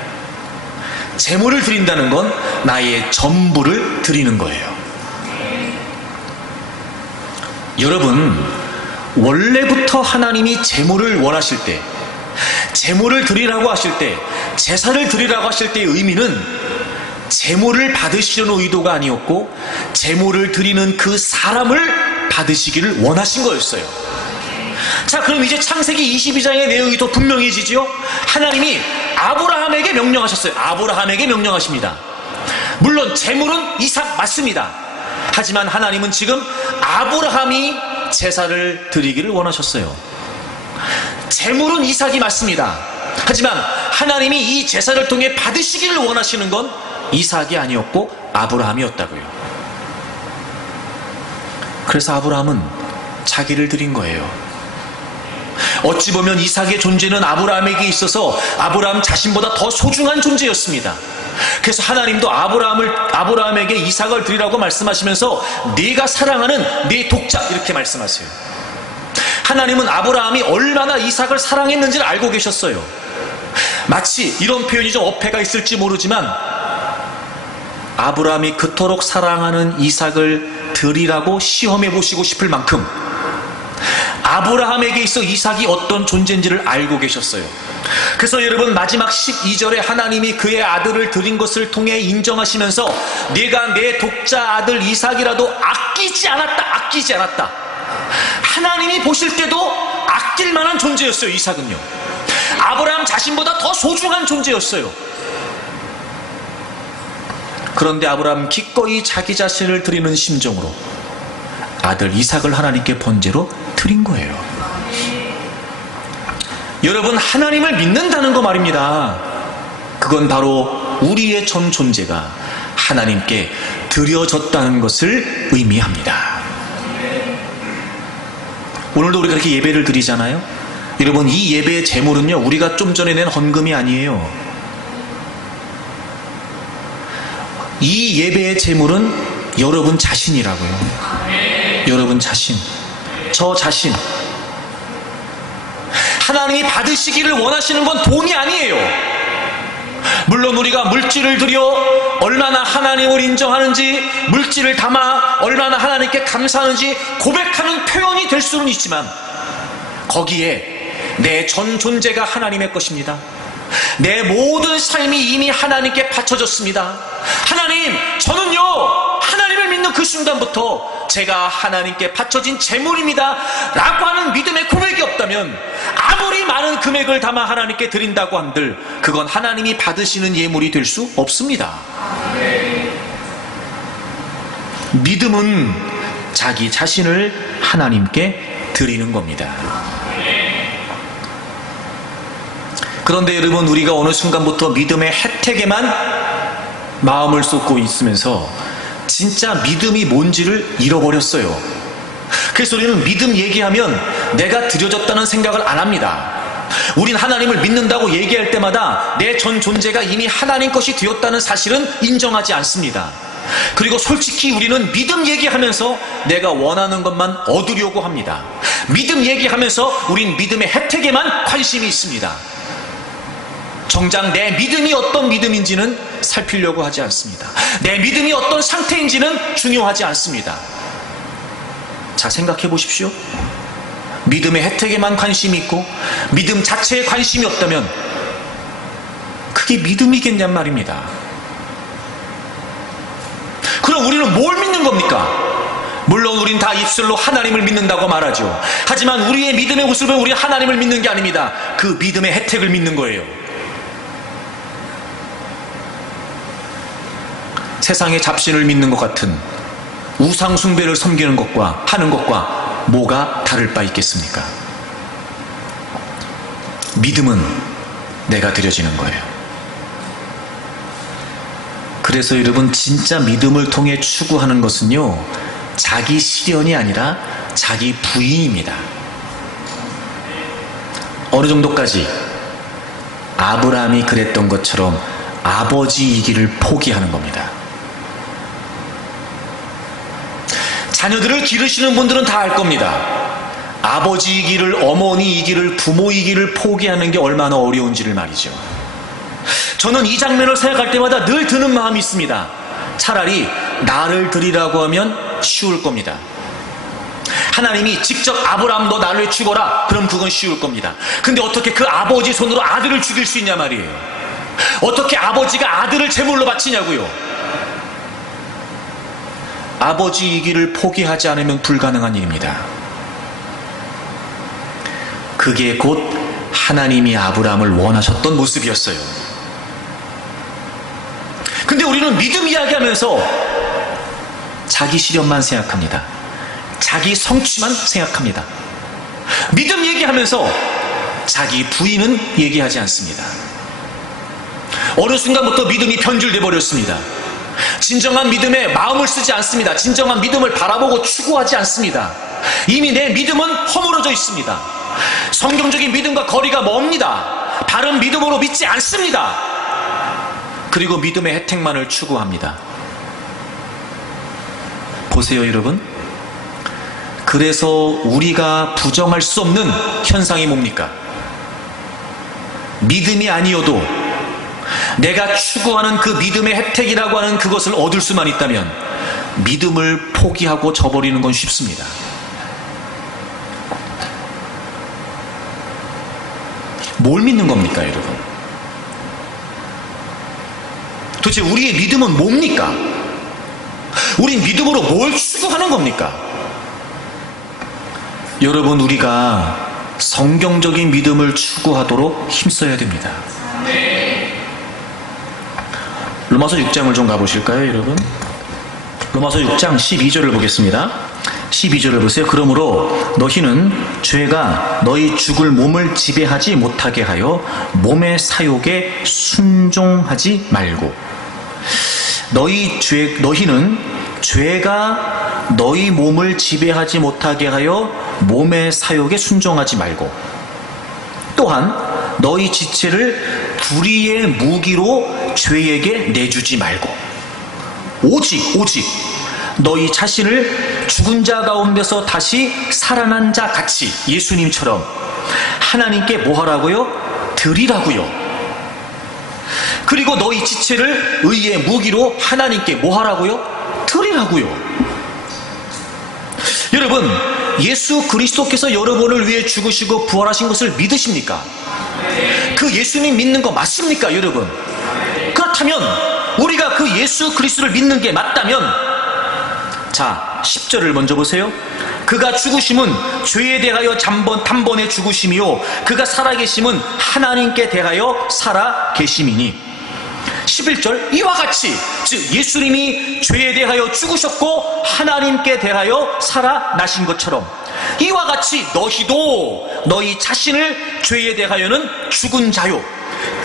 제물을 드린다는 건 나의 전부를 드리는 거예요. 여러분, 원래부터 하나님이 제물을 원하실 때, 제물을 드리라고 하실 때, 제사를 드리라고 하실 때의 의미는 제물을 받으시려는 의도가 아니었고 제물을 드리는 그 사람을 받으시기를 원하신 거였어요. 자, 그럼 이제 창세기 22장의 내용이 더 분명해지죠? 하나님이 아브라함에게 명령하셨어요. 아브라함에게 명령하십니다. 물론 제물은 이삭 맞습니다. 하지만 하나님은 지금 아브라함이 제사를 드리기를 원하셨어요. 제물은 이삭이 맞습니다. 하지만 하나님이 이 제사를 통해 받으시기를 원하시는 건 이삭이 아니었고 아브라함이었다고요. 그래서 아브라함은 자기를 드린 거예요. 어찌 보면 이삭의 존재는 아브라함에게 있어서 아브라함 자신보다 더 소중한 존재였습니다. 그래서 하나님도 아브라함에게 이삭을 드리라고 말씀하시면서 네가 사랑하는 네 독자, 이렇게 말씀하세요. 하나님은 아브라함이 얼마나 이삭을 사랑했는지를 알고 계셨어요. 마치 이런 표현이 좀 어폐가 있을지 모르지만 아브라함이 그토록 사랑하는 이삭을 드리라고 시험해 보시고 싶을 만큼 아브라함에게 있어 이삭이 어떤 존재인지를 알고 계셨어요. 그래서 여러분, 마지막 12절에 하나님이 그의 아들을 드린 것을 통해 인정하시면서 네가 내 독자 아들 이삭이라도 아끼지 않았다. 하나님이 보실 때도 아낄 만한 존재였어요. 이삭은요, 아브라함 자신보다 더 소중한 존재였어요. 그런데 아브라함 기꺼이 자기 자신을 드리는 심정으로 아들 이삭을 하나님께 번제로 드린 거예요. 여러분, 하나님을 믿는다는 거 말입니다. 그건 바로 우리의 전 존재가 하나님께 드려졌다는 것을 의미합니다. 오늘도 우리가 이렇게 예배를 드리잖아요. 여러분, 이 예배의 제물은요, 우리가 좀 전에 낸 헌금이 아니에요. 이 예배의 제물은 여러분 자신이라고요. 여러분 자신, 저 자신. 하나님이 받으시기를 원하시는 건 돈이 아니에요. 물론 우리가 물질을 드려 얼마나 하나님을 인정하는지, 물질을 담아 얼마나 하나님께 감사하는지 고백하는 표현이 될 수는 있지만 거기에 내 전 존재가 하나님의 것입니다. 내 모든 삶이 이미 하나님께 바쳐졌습니다. 하나님, 저는요 하나님을 믿는 그 순간부터 제가 하나님께 바쳐진 제물입니다 라고 하는 믿음의 고백이 없다면 아무리 아무리 많은 금액을 담아 하나님께 드린다고 한들 그건 하나님이 받으시는 예물이 될 수 없습니다. 믿음은 자기 자신을 하나님께 드리는 겁니다. 그런데 여러분, 우리가 어느 순간부터 믿음의 혜택에만 마음을 쏟고 있으면서 진짜 믿음이 뭔지를 잃어버렸어요. 그래서 우리는 믿음 얘기하면 내가 드려졌다는 생각을 안 합니다. 우린 하나님을 믿는다고 얘기할 때마다 내 전 존재가 이미 하나님 것이 되었다는 사실은 인정하지 않습니다. 그리고 솔직히 우리는 믿음 얘기하면서 내가 원하는 것만 얻으려고 합니다. 믿음 얘기하면서 우린 믿음의 혜택에만 관심이 있습니다. 정작 내 믿음이 어떤 믿음인지는 살피려고 하지 않습니다. 내 믿음이 어떤 상태인지는 중요하지 않습니다. 자, 생각해 보십시오. 믿음의 혜택에만 관심이 있고 믿음 자체에 관심이 없다면 그게 믿음이겠냔 말입니다. 그럼 우리는 뭘 믿는 겁니까? 물론 우린 다 입술로 하나님을 믿는다고 말하죠. 하지만 우리의 믿음의 모습은 우리 하나님을 믿는 게 아닙니다. 그 믿음의 혜택을 믿는 거예요. 세상의 잡신을 믿는 것 같은 우상 숭배를 섬기는 것과 하는 것과 뭐가 다를 바 있겠습니까? 믿음은 내가 드려지는 거예요. 그래서 여러분, 진짜 믿음을 통해 추구하는 것은요, 자기 실현이 아니라 자기 부인입니다. 어느 정도까지? 아브라함이 그랬던 것처럼 아버지이기를 포기하는 겁니다. 자녀들을 기르시는 분들은 다 알 겁니다. 아버지이기를, 어머니이기를, 부모이기를 포기하는 게 얼마나 어려운지를 말이죠. 저는 이 장면을 생각할 때마다 늘 드는 마음이 있습니다. 차라리 나를 드리라고 하면 쉬울 겁니다. 하나님이 직접 아브라함 너 나를 죽어라, 그럼 그건 쉬울 겁니다. 근데 어떻게 그 아버지 손으로 아들을 죽일 수 있냐 말이에요. 어떻게 아버지가 아들을 제물로 바치냐고요. 아버지이기를 포기하지 않으면 불가능한 일입니다. 그게 곧 하나님이 아브라함을 원하셨던 모습이었어요. 근데 우리는 믿음 이야기하면서 자기 실현만 생각합니다. 자기 성취만 생각합니다. 믿음 얘기하면서 자기 부인은 얘기하지 않습니다. 어느 순간부터 믿음이 변질돼 버렸습니다. 진정한 믿음에 마음을 쓰지 않습니다. 진정한 믿음을 바라보고 추구하지 않습니다. 이미 내 믿음은 허물어져 있습니다. 성경적인 믿음과 거리가 멉니다. 바른 믿음으로 믿지 않습니다. 그리고 믿음의 혜택만을 추구합니다. 보세요, 여러분. 그래서 우리가 부정할 수 없는 현상이 뭡니까? 믿음이 아니어도 내가 추구하는 그 믿음의 혜택이라고 하는 그것을 얻을 수만 있다면 믿음을 포기하고 저버리는 건 쉽습니다. 뭘 믿는 겁니까, 여러분? 도대체 우리의 믿음은 뭡니까? 우린 믿음으로 뭘 추구하는 겁니까? 여러분, 우리가 성경적인 믿음을 추구하도록 힘써야 됩니다. 로마서 6장을 좀 가보실까요, 여러분? 로마서 6장 12절을 보겠습니다. 12절을 보세요. 그러므로 너희는 죄가 너희 죽을 몸을 지배하지 못하게 하여 몸의 사욕에 순종하지 말고. 너희는 죄가 너희 몸을 지배하지 못하게 하여 몸의 사욕에 순종하지 말고, 또한 너희 지체를 불의의 무기로 죄에게 내주지 말고, 오직 너희 자신을 죽은 자 가운데서 다시 살아난 자 같이 예수님처럼 하나님께 뭐 하라고요? 드리라고요. 그리고 너희 지체를 의의 무기로 하나님께 뭐 하라고요? 드리라고요. 여러분, 예수 그리스도께서 여러분을 위해 죽으시고 부활하신 것을 믿으십니까? 그 예수님 믿는 거 맞습니까, 여러분? 그렇다면 우리가 그 예수 그리스도를 믿는 게 맞다면, 자, 10절을 먼저 보세요. 그가 죽으심은 죄에 대하여 단번에 죽으심이요 그가 살아계심은 하나님께 대하여 살아계심이니 11절 이와 같이 즉 예수님이 죄에 대하여 죽으셨고 하나님께 대하여 살아나신 것처럼 이와 같이 너희도 너희 자신을 죄에 대하여는 죽은 자요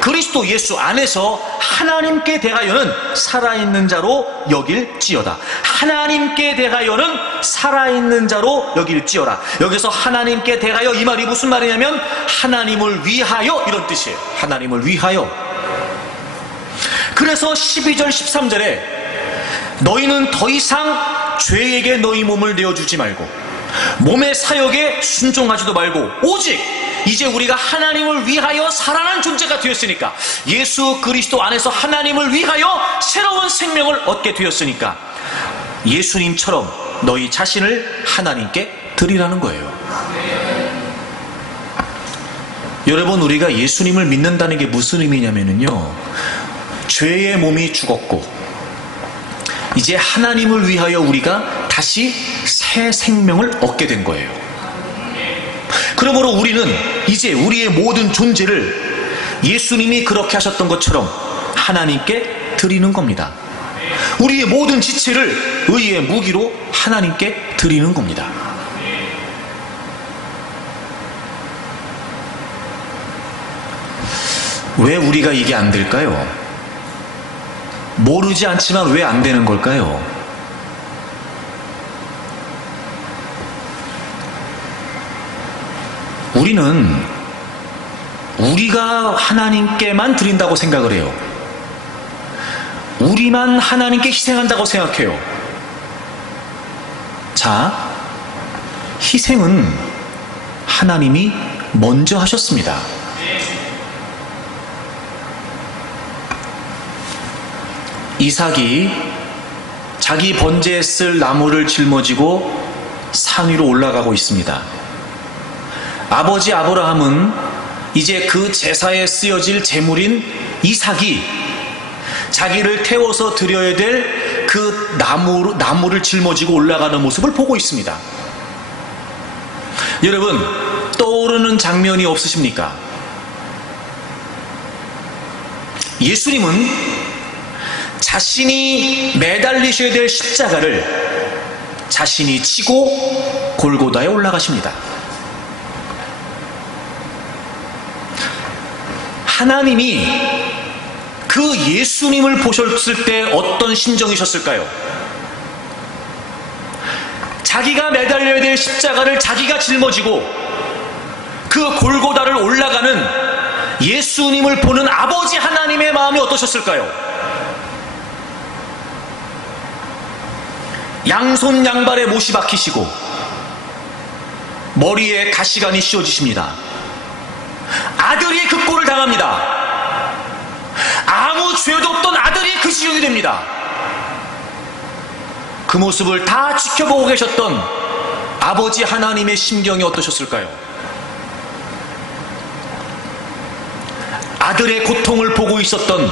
그리스도 예수 안에서 하나님께 대하여는 살아있는 자로 여길지어다. 하나님께 대하여는 살아있는 자로 여길지어다. 여기서 하나님께 대하여 이 말이 무슨 말이냐면 하나님을 위하여 이런 뜻이에요. 하나님을 위하여. 그래서 12절 13절에 너희는 더 이상 죄에게 너희 몸을 내어주지 말고 몸의 사역에 순종하지도 말고 오직 이제 우리가 하나님을 위하여 살아난 존재가 되었으니까 예수 그리스도 안에서 하나님을 위하여 새로운 생명을 얻게 되었으니까 예수님처럼 너희 자신을 하나님께 드리라는 거예요. 여러분 우리가 예수님을 믿는다는 게 무슨 의미냐면요 죄의 몸이 죽었고 이제 하나님을 위하여 우리가 다시 새 생명을 얻게 된 거예요. 그러므로 우리는 이제 우리의 모든 존재를 예수님이 그렇게 하셨던 것처럼 하나님께 드리는 겁니다. 우리의 모든 지체를 의의 무기로 하나님께 드리는 겁니다. 왜 우리가 이게 안 될까요? 모르지 않지만 왜 안 되는 걸까요? 우리는 우리가 하나님께만 드린다고 생각을 해요. 우리만 하나님께 희생한다고 생각해요. 자, 희생은 하나님이 먼저 하셨습니다. 이삭이 자기 번제에 쓸 나무를 짊어지고 산 위로 올라가고 있습니다. 아버지 아브라함은 이제 그 제사에 쓰여질 제물인 이삭이 자기를 태워서 드려야 될 그 나무를 짊어지고 올라가는 모습을 보고 있습니다. 여러분 떠오르는 장면이 없으십니까? 예수님은 자신이 매달리셔야 될 십자가를 자신이 지고 골고다에 올라가십니다. 하나님이 그 예수님을 보셨을 때 어떤 심정이셨을까요? 자기가 매달려야 될 십자가를 자기가 짊어지고 그 골고다를 올라가는 예수님을 보는 아버지 하나님의 마음이 어떠셨을까요? 양손 양발에 못이 박히시고 머리에 가시관이 씌워지십니다. 아들이 그 꼴을 당합니다. 아무 죄도 없던 아들이 그 지경이 됩니다. 그 모습을 다 지켜보고 계셨던 아버지 하나님의 심경이 어떠셨을까요? 아들의 고통을 보고 있었던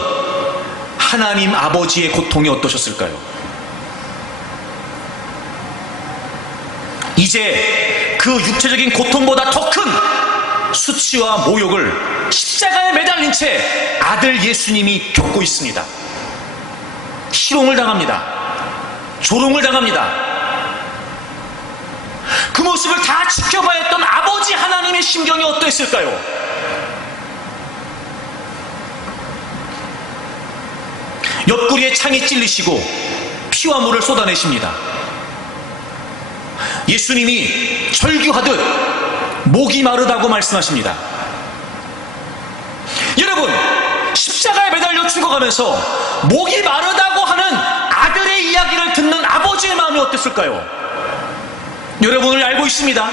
하나님 아버지의 고통이 어떠셨을까요? 이제 그 육체적인 고통보다 더 큰 수치와 모욕을 십자가에 매달린 채 아들 예수님이 겪고 있습니다. 희롱을 당합니다. 조롱을 당합니다. 그 모습을 다 지켜봐야 했던 아버지 하나님의 심경이 어떠했을까요? 옆구리에 창이 찔리시고 피와 물을 쏟아내십니다. 예수님이 절규하듯 목이 마르다고 말씀하십니다. 여러분 십자가에 매달려 죽어가면서 목이 마르다고 하는 아들의 이야기를 듣는 아버지의 마음이 어땠을까요? 여러분을 알고 있습니다.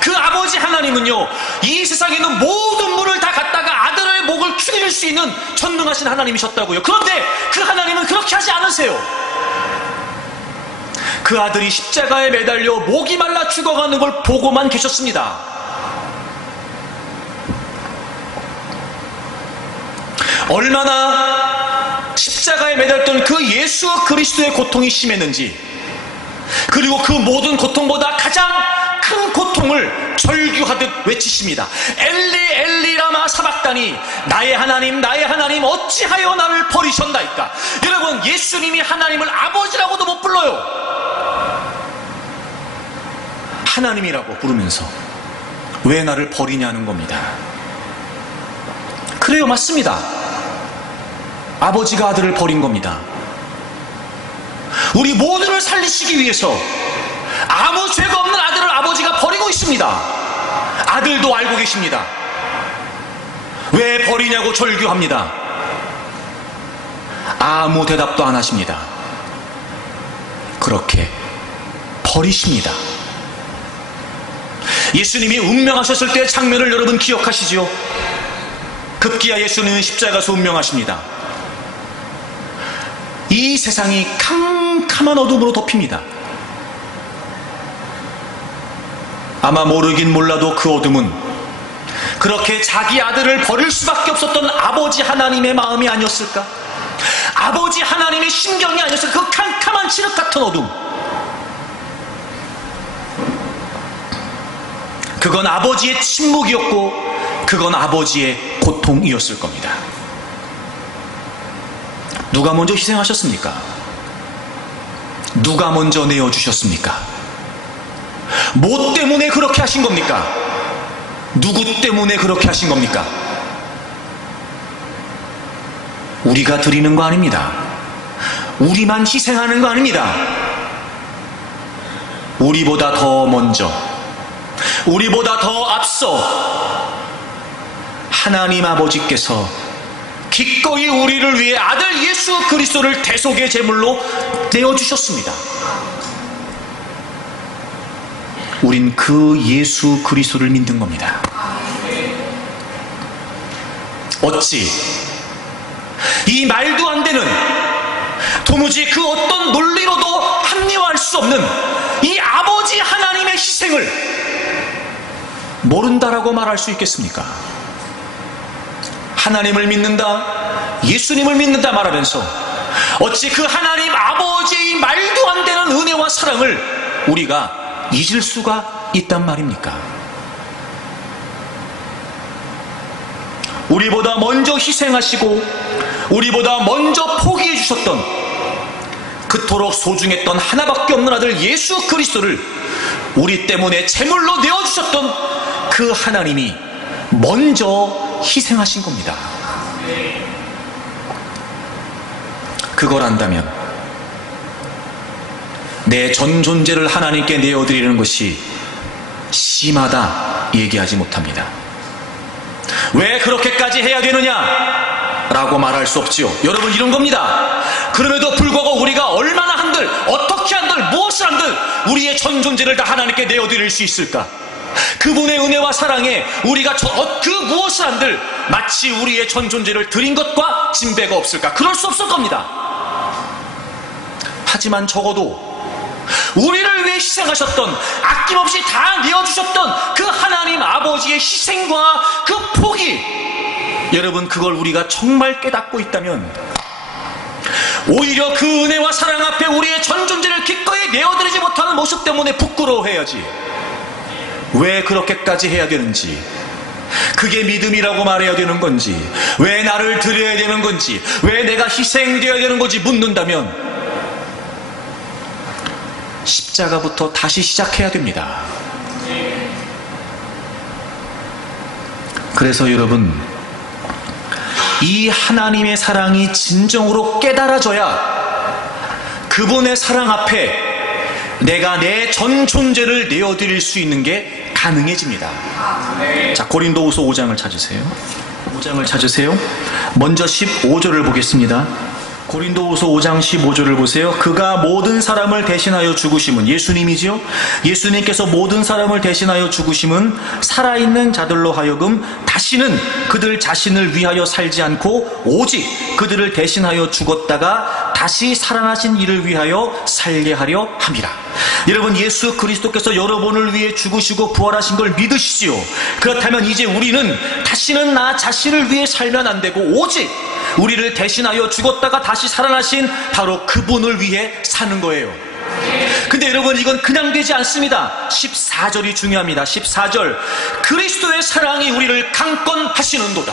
그 아버지 하나님은요 이 세상에 있는 모든 물을 다 갖다가 아들의 목을 죽일 수 있는 전능하신 하나님이셨다고요. 그런데 그 하나님은 그렇게 하지 않으세요. 그 아들이 십자가에 매달려 목이 말라 죽어가는 걸 보고만 계셨습니다. 얼마나 십자가에 매달렸던 그 예수 그리스도의 고통이 심했는지 그리고 그 모든 고통보다 가장 큰 고통을 절규하듯 외치십니다. 엘리 엘리 라마 사박다니, 나의 하나님 어찌하여 나를 버리셨나이까. 여러분, 예수님이 하나님을 아버지라고도 못 불러요. 하나님이라고 부르면서 왜 나를 버리냐는 겁니다. 그래요, 맞습니다. 아버지가 아들을 버린 겁니다. 우리 모두를 살리시기 위해서 아무 죄가 없는 아들을 아버지가 버리고 있습니다. 아들도 알고 계십니다. 왜 버리냐고 절규합니다. 아무 대답도 안 하십니다. 그렇게 버리십니다. 예수님이 운명하셨을 때의 장면을 여러분 기억하시지요? 급기야 예수님은 십자가에서 운명하십니다. 이 세상이 캄캄한 어둠으로 덮입니다. 아마 모르긴 몰라도 그 어둠은 그렇게 자기 아들을 버릴 수밖에 없었던 아버지 하나님의 마음이 아니었을까? 아버지 하나님의 심경이 아니었을까? 그 캄캄한 칠흑 같은 어둠, 그건 아버지의 침묵이었고 그건 아버지의 고통이었을 겁니다. 누가 먼저 희생하셨습니까? 누가 먼저 내어주셨습니까? 뭐 때문에 그렇게 하신 겁니까? 누구 때문에 그렇게 하신 겁니까? 우리가 드리는 거 아닙니다. 우리만 희생하는 거 아닙니다. 우리보다 더 먼저, 우리보다 더 앞서 하나님 아버지께서 기꺼이 우리를 위해 아들 예수 그리스도를 대속의 제물로 내어주셨습니다. 우린 그 예수 그리스도를 믿는 겁니다. 어찌 이 말도 안 되는, 도무지 그 어떤 논리로도 합리화할 수 없는 이 아버지 하나님의 희생을 모른다라고 말할 수 있겠습니까? 하나님을 믿는다, 예수님을 믿는다 말하면서 어찌 그 하나님 아버지의 말도 안 되는 은혜와 사랑을 우리가 잊을 수가 있단 말입니까? 우리보다 먼저 희생하시고 우리보다 먼저 포기해 주셨던, 그토록 소중했던 하나밖에 없는 아들 예수 그리스도를 우리 때문에 제물로 내어주셨던 그 하나님이 먼저 희생하신 겁니다. 그걸 안다면 내 전 존재를 하나님께 내어드리는 것이 심하다 얘기하지 못합니다. 왜 그렇게까지 해야 되느냐 라고 말할 수 없지요. 여러분, 이런 겁니다. 그럼에도 불구하고 우리가 얼마나 한들, 어떻게 한들, 무엇을 한들 우리의 전 존재를 다 하나님께 내어드릴 수 있을까? 그분의 은혜와 사랑에 우리가 그 무엇을 한들 마치 우리의 전 존재를 드린 것과 진배가 없을까? 그럴 수 없을 겁니다. 하지만 적어도 우리를 위해 희생하셨던, 아낌없이 다 내어주셨던 그 하나님 아버지의 희생과 그 포기, 여러분, 그걸 우리가 정말 깨닫고 있다면 오히려 그 은혜와 사랑 앞에 우리의 전 존재를 기꺼이 내어드리지 못하는 모습 때문에 부끄러워해야지. 왜 그렇게까지 해야 되는지, 그게 믿음이라고 말해야 되는 건지, 왜 나를 드려야 되는 건지, 왜 내가 희생되어야 되는 건지 묻는다면 십자가부터 다시 시작해야 됩니다. 그래서 여러분, 이 하나님의 사랑이 진정으로 깨달아져야 그분의 사랑 앞에 내가 내 전 존재를 내어드릴 수 있는 게 가능해집니다. 자, 고린도후서 5장을 찾으세요. 5장을 찾으세요. 먼저 15절을 보겠습니다. 고린도후서 5장 15절을 보세요. 그가 모든 사람을 대신하여 죽으심은, 예수님이지요. 예수님께서 모든 사람을 대신하여 죽으심은 살아있는 자들로 하여금 다시는 그들 자신을 위하여 살지 않고 오직 그들을 대신하여 죽었다가 다시 살아나신 이를 위하여 살게 하려 함이라. 여러분, 예수 그리스도께서 여러분을 위해 죽으시고 부활하신 걸 믿으시지요. 그렇다면 이제 우리는 다시는 나 자신을 위해 살면 안 되고 오직 우리를 대신하여 죽었다가 다시 살아나신 바로 그분을 위해 사는 거예요. 근데 여러분, 이건 그냥 되지 않습니다. 14절이 중요합니다. 14절. 그리스도의 사랑이 우리를 강권하시는도다.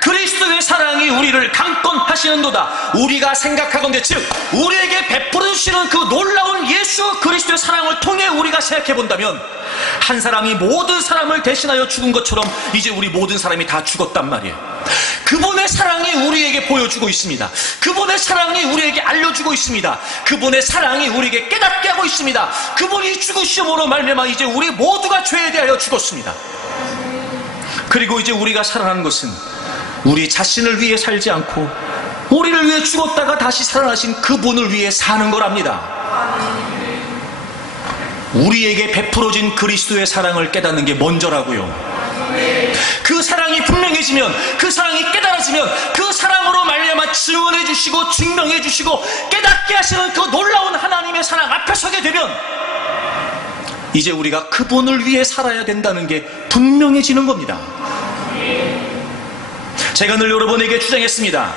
그리스도의 사랑이 우리를 강권하시는도다. 우리가 생각하건대, 즉 우리에게 베풀어 주시는 그 놀라운 예수 그리스도의 사랑을 통해 우리가 생각해 본다면, 한 사람이 모든 사람을 대신하여 죽은 것처럼 이제 우리 모든 사람이 다 죽었단 말이에요. 그분의 사랑이 우리에게 보여주고 있습니다. 그분의 사랑이 우리에게 알려주고 있습니다. 그분의 사랑이 우리에게 깨닫게 하고 있습니다. 그분이 죽으심으로 말미암아 이제 우리 모두가 죄에 대하여 죽었습니다. 그리고 이제 우리가 살아나는 것은 우리 자신을 위해 살지 않고 우리를 위해 죽었다가 다시 살아나신 그분을 위해 사는 거랍니다. 우리에게 베풀어진 그리스도의 사랑을 깨닫는 게 먼저라고요. 그 사랑이 분명해지면, 그 사랑이 깨달아지면, 그 사랑으로 말미암아 증언해 주시고 증명해 주시고 깨닫게 하시는 그 놀라운 하나님의 사랑 앞에 서게 되면, 이제 우리가 그분을 위해 살아야 된다는 게 분명해지는 겁니다. 제가 늘 여러분에게 주장했습니다.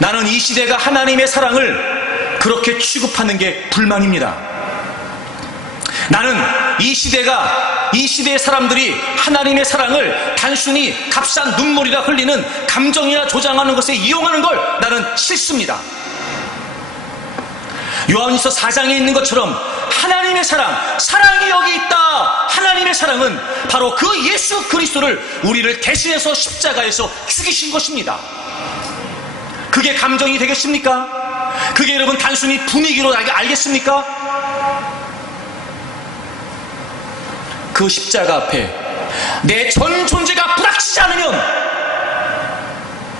나는 이 시대가 하나님의 사랑을 그렇게 취급하는 게 불만입니다. 나는 이 시대의 사람들이 하나님의 사랑을 단순히 값싼 눈물이라 흘리는 감정이나 조장하는 것에 이용하는 걸 나는 싫습니다. 요한일서 4장에 있는 것처럼 하나님의 사랑이 여기 있다. 하나님의 사랑은 바로 그 예수 그리스도를 우리를 대신해서 십자가에서 죽이신 것입니다. 그게 감정이 되겠습니까? 그게 여러분 단순히 분위기로 알겠습니까? 그 십자가 앞에 내 전 존재가 부닥치지 않으면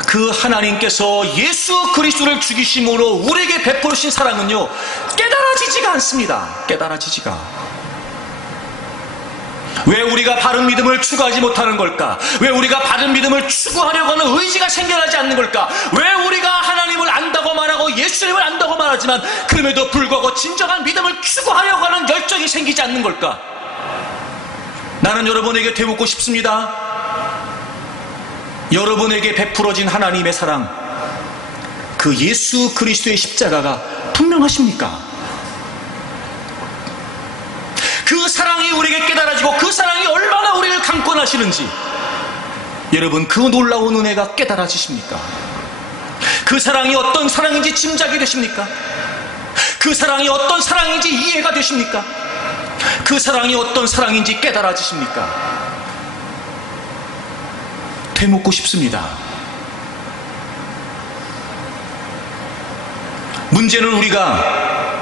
그 하나님께서 예수 그리스도를 죽이심으로 우리에게 베푸신 사랑은요, 깨달아지지가 않습니다. 깨달아지지가. 왜 우리가 바른 믿음을 추구하지 못하는 걸까? 왜 우리가 바른 믿음을 추구하려고 하는 의지가 생겨나지 않는 걸까? 왜 우리가 하나님을 안다고 말하고 예수님을 안다고 말하지만 그럼에도 불구하고 진정한 믿음을 추구하려고 하는 열정이 생기지 않는 걸까? 나는 여러분에게 되묻고 싶습니다. 여러분에게 베풀어진 하나님의 사랑, 그 예수 그리스도의 십자가가 분명하십니까? 그 사랑이 우리에게 깨달아지고 그 사랑이 얼마나 우리를 강권하시는지 여러분, 그 놀라운 은혜가 깨달아지십니까? 그 사랑이 어떤 사랑인지 짐작이 되십니까? 그 사랑이 어떤 사랑인지 이해가 되십니까? 그 사랑이 어떤 사랑인지 깨달아지십니까? 되묻고 싶습니다. 문제는 우리가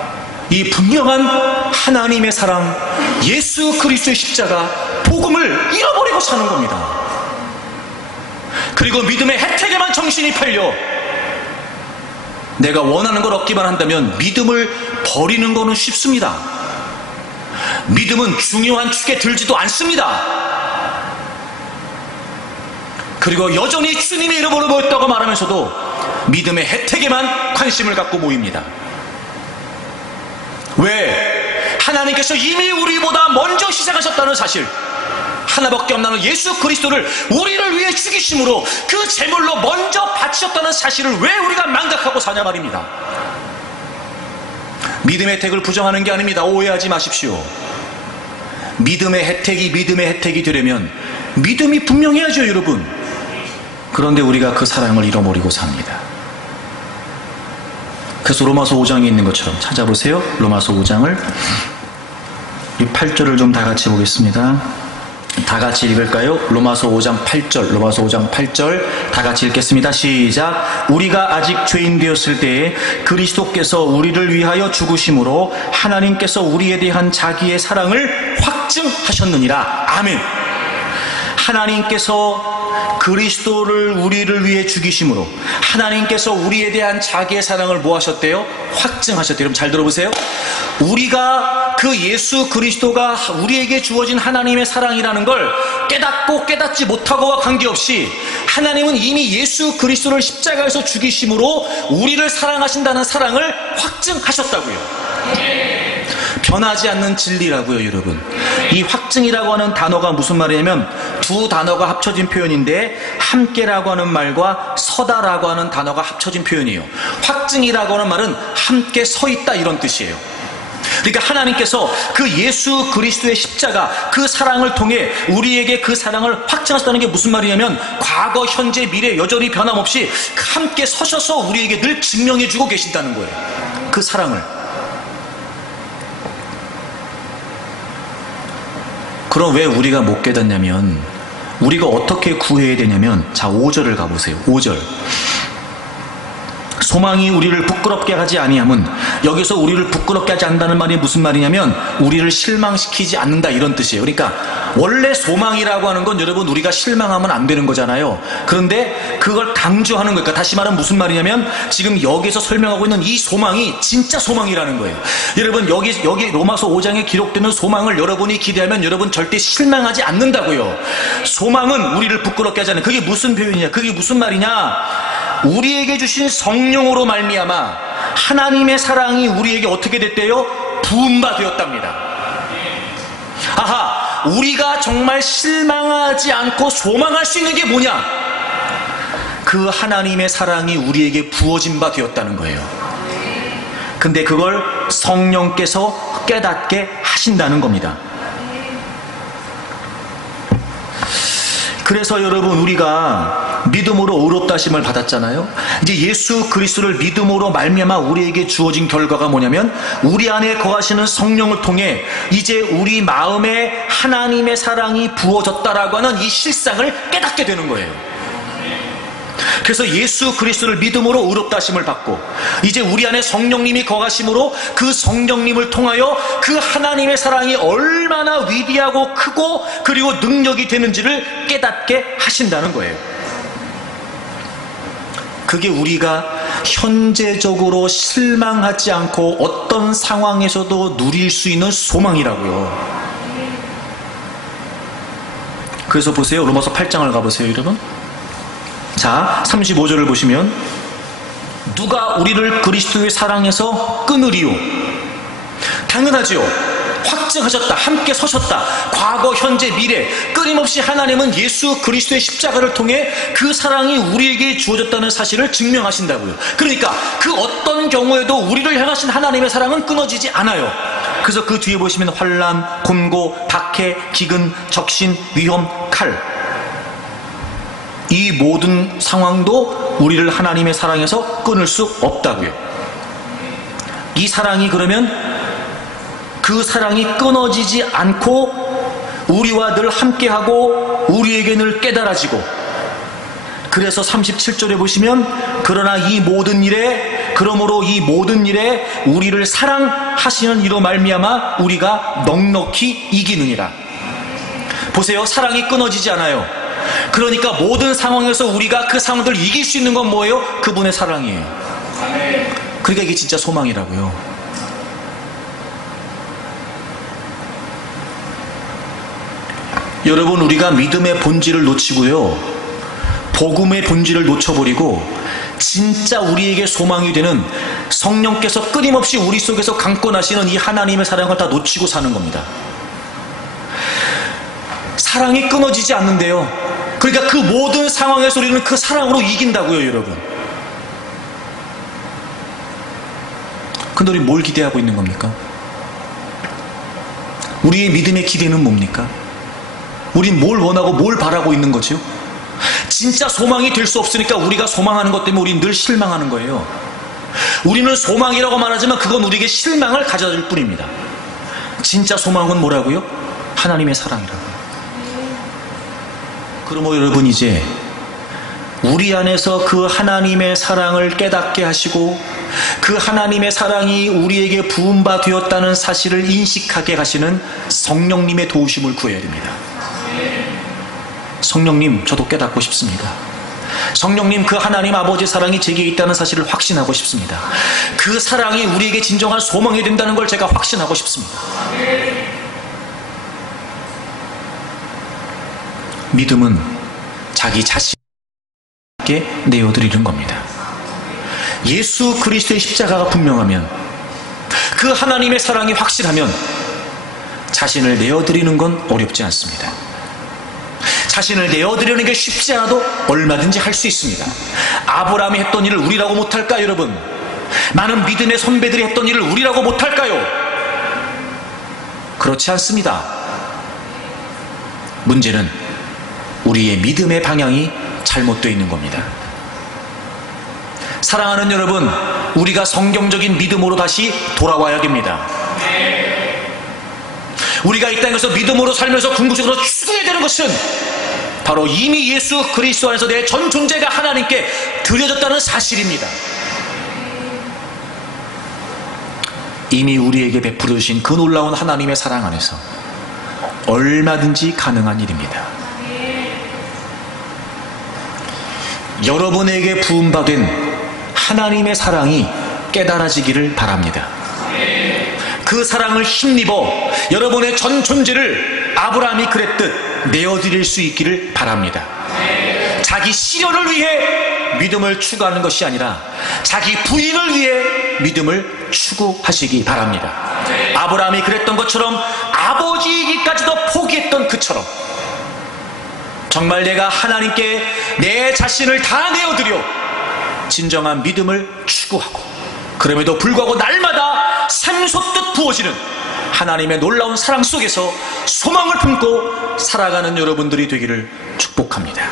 이 분명한 하나님의 사랑, 예수 그리스도의 십자가, 복음을 잃어버리고 사는 겁니다. 그리고 믿음의 혜택에만 정신이 팔려 내가 원하는 걸 얻기만 한다면 믿음을 버리는 거는 쉽습니다. 믿음은 중요한 축에 들지도 않습니다. 그리고 여전히 주님의 이름으로 모였다고 말하면서도 믿음의 혜택에만 관심을 갖고 모입니다. 왜? 하나님께서 이미 우리보다 먼저 희생하셨다는 사실, 하나밖에 없는 예수 그리스도를 우리를 위해 죽이심으로 그 제물로 먼저 바치셨다는 사실을 왜 우리가 망각하고 사냐 말입니다. 믿음의 혜택을 부정하는 게 아닙니다. 오해하지 마십시오. 믿음의 혜택이 되려면 믿음이 분명해야죠, 여러분. 그런데 우리가 그 사랑을 잃어버리고 삽니다. 그래서 로마서 5장에 있는 것처럼 찾아보세요. 로마서 5장을 이 8절을 좀 다 같이 보겠습니다. 다 같이 읽을까요? 로마서 5장 8절, 로마서 5장 8절 다 같이 읽겠습니다. 시작. 우리가 아직 죄인 되었을 때에 그리스도께서 우리를 위하여 죽으심으로 하나님께서 우리에 대한 자기의 사랑을 확증하셨느니라. 아멘. 하나님께서 그리스도를 우리를 위해 죽이심으로 하나님께서 우리에 대한 자기의 사랑을 뭐 하셨대요? 확증하셨대요. 여러분 잘 들어보세요. 우리가 그 예수 그리스도가 우리에게 주어진 하나님의 사랑이라는 걸 깨닫고 깨닫지 못하고와 관계없이 하나님은 이미 예수 그리스도를 십자가에서 죽이심으로 우리를 사랑하신다는 사랑을 확증하셨다고요. 변하지 않는 진리라고요, 여러분. 이 확증이라고 하는 단어가 무슨 말이냐면 두 단어가 합쳐진 표현인데 함께라고 하는 말과 서다라고 하는 단어가 합쳐진 표현이에요. 확증이라고 하는 말은 함께 서 있다 이런 뜻이에요. 그러니까 하나님께서 그 예수 그리스도의 십자가 그 사랑을 통해 우리에게 그 사랑을 확증하셨다는 게 무슨 말이냐면 과거, 현재, 미래 여전히 변함없이 함께 서셔서 우리에게 늘 증명해 주고 계신다는 거예요. 그 사랑을. 그럼 왜 우리가 못 깨닫냐면 우리가 어떻게 구해야 되냐면 자 5절을 가보세요. 5절. 소망이 우리를 부끄럽게 하지 아니함은 여기서 우리를 부끄럽게 하지 않는다는 말이 무슨 말이냐면 우리를 실망시키지 않는다 이런 뜻이에요. 그러니까 원래 소망이라고 하는 건 여러분 우리가 실망하면 안 되는 거잖아요. 그런데 그걸 강조하는 거니까 다시 말하면 무슨 말이냐면 지금 여기서 설명하고 있는 이 소망이 진짜 소망이라는 거예요. 여러분 여기 로마서 5장에 기록되는 소망을 여러분이 기대하면 여러분 절대 실망하지 않는다고요. 소망은 우리를 부끄럽게 하지 않는 그게 무슨 표현이냐 그게 무슨 말이냐 우리에게 주신 성령으로 말미암아 하나님의 사랑이 우리에게 어떻게 됐대요? 부음바 되었답니다. 아하, 우리가 정말 실망하지 않고 소망할 수 있는 게 뭐냐? 그 하나님의 사랑이 우리에게 부어진 바 되었다는 거예요. 근데 그걸 성령께서 깨닫게 하신다는 겁니다. 그래서 여러분 우리가 믿음으로 의롭다 하심을 받았잖아요. 이제 예수 그리스도를 믿음으로 말미암아 우리에게 주어진 결과가 뭐냐면 우리 안에 거하시는 성령을 통해 이제 우리 마음에 하나님의 사랑이 부어졌다라고 하는 이 실상을 깨닫게 되는 거예요. 그래서 예수 그리스도를 믿음으로 의롭다 하심을 받고 이제 우리 안에 성령님이 거하심으로 그 성령님을 통하여 그 하나님의 사랑이 얼마나 위대하고 크고 그리고 능력이 되는지를 깨닫게 하신다는 거예요. 그게 우리가 현재적으로 실망하지 않고 어떤 상황에서도 누릴 수 있는 소망이라고요. 그래서 보세요. 로마서 8장을 가보세요 여러분. 자 35절을 보시면 누가 우리를 그리스도의 사랑에서 끊으리요? 당연하지요. 확증하셨다. 함께 서셨다. 과거, 현재, 미래 끊임없이 하나님은 예수 그리스도의 십자가를 통해 그 사랑이 우리에게 주어졌다는 사실을 증명하신다고요. 그러니까 그 어떤 경우에도 우리를 향하신 하나님의 사랑은 끊어지지 않아요. 그래서 그 뒤에 보시면 환난, 곤고, 박해, 기근, 적신, 위험, 칼 이 모든 상황도 우리를 하나님의 사랑에서 끊을 수 없다고요. 이 사랑이 그러면 그 사랑이 끊어지지 않고 우리와 늘 함께하고 우리에게 늘 깨달아지고 그래서 37절에 보시면 그러나 이 모든 일에 그러므로 이 모든 일에 우리를 사랑하시는 이로 말미암아 우리가 넉넉히 이기느니라. 보세요. 사랑이 끊어지지 않아요. 그러니까 모든 상황에서 우리가 그 상황들을 이길 수 있는 건 뭐예요? 그분의 사랑이에요. 그러니까 이게 진짜 소망이라고요. 여러분 우리가 믿음의 본질을 놓치고요 복음의 본질을 놓쳐버리고 진짜 우리에게 소망이 되는 성령께서 끊임없이 우리 속에서 강권하시는 이 하나님의 사랑을 다 놓치고 사는 겁니다. 사랑이 끊어지지 않는데요. 그러니까 그 모든 상황에서 우리는 그 사랑으로 이긴다고요 여러분. 근데 우리 뭘 기대하고 있는 겁니까? 우리의 믿음의 기대는 뭡니까? 우린 뭘 원하고 뭘 바라고 있는 거죠? 진짜 소망이 될 수 없으니까 우리가 소망하는 것 때문에 우린 늘 실망하는 거예요. 우리는 소망이라고 말하지만 그건 우리에게 실망을 가져다 줄 뿐입니다. 진짜 소망은 뭐라고요? 하나님의 사랑이라고요. 그러므로 여러분 이제 우리 안에서 그 하나님의 사랑을 깨닫게 하시고 그 하나님의 사랑이 우리에게 부음바 되었다는 사실을 인식하게 하시는 성령님의 도우심을 구해야 됩니다. 성령님 저도 깨닫고 싶습니다. 성령님 그 하나님 아버지의 사랑이 제게 있다는 사실을 확신하고 싶습니다. 그 사랑이 우리에게 진정한 소망이 된다는 걸 제가 확신하고 싶습니다. 믿음은 자기 자신에게 내어드리는 겁니다. 예수 그리스도의 십자가가 분명하면 그 하나님의 사랑이 확실하면 자신을 내어드리는 건 어렵지 않습니다. 자신을 내어드리는 게 쉽지 않아도 얼마든지 할 수 있습니다. 아브라함이 했던 일을 우리라고 못할까 여러분? 많은 믿음의 선배들이 했던 일을 우리라고 못할까요? 그렇지 않습니다. 문제는 우리의 믿음의 방향이 잘못되어 있는 겁니다. 사랑하는 여러분, 우리가 성경적인 믿음으로 다시 돌아와야 됩니다. 우리가 이 땅에서 믿음으로 살면서 궁극적으로 추구해야 되는 것은 바로 이미 예수 그리스도 안에서 내 전 존재가 하나님께 드려졌다는 사실입니다. 이미 우리에게 베풀어 주신 그 놀라운 하나님의 사랑 안에서 얼마든지 가능한 일입니다. 여러분에게 부음받은 하나님의 사랑이 깨달아지기를 바랍니다. 그 사랑을 힘입어 여러분의 전 존재를 아브라함이 그랬듯 내어드릴 수 있기를 바랍니다. 자기 실현을 위해 믿음을 추구하는 것이 아니라 자기 부인을 위해 믿음을 추구하시기 바랍니다. 아브라함이 그랬던 것처럼 아버지이기까지도 포기했던 그처럼 정말 내가 하나님께 내 자신을 다 내어드려 진정한 믿음을 추구하고 그럼에도 불구하고 날마다 샘솟듯 부어지는 하나님의 놀라운 사랑 속에서 소망을 품고 살아가는 여러분들이 되기를 축복합니다.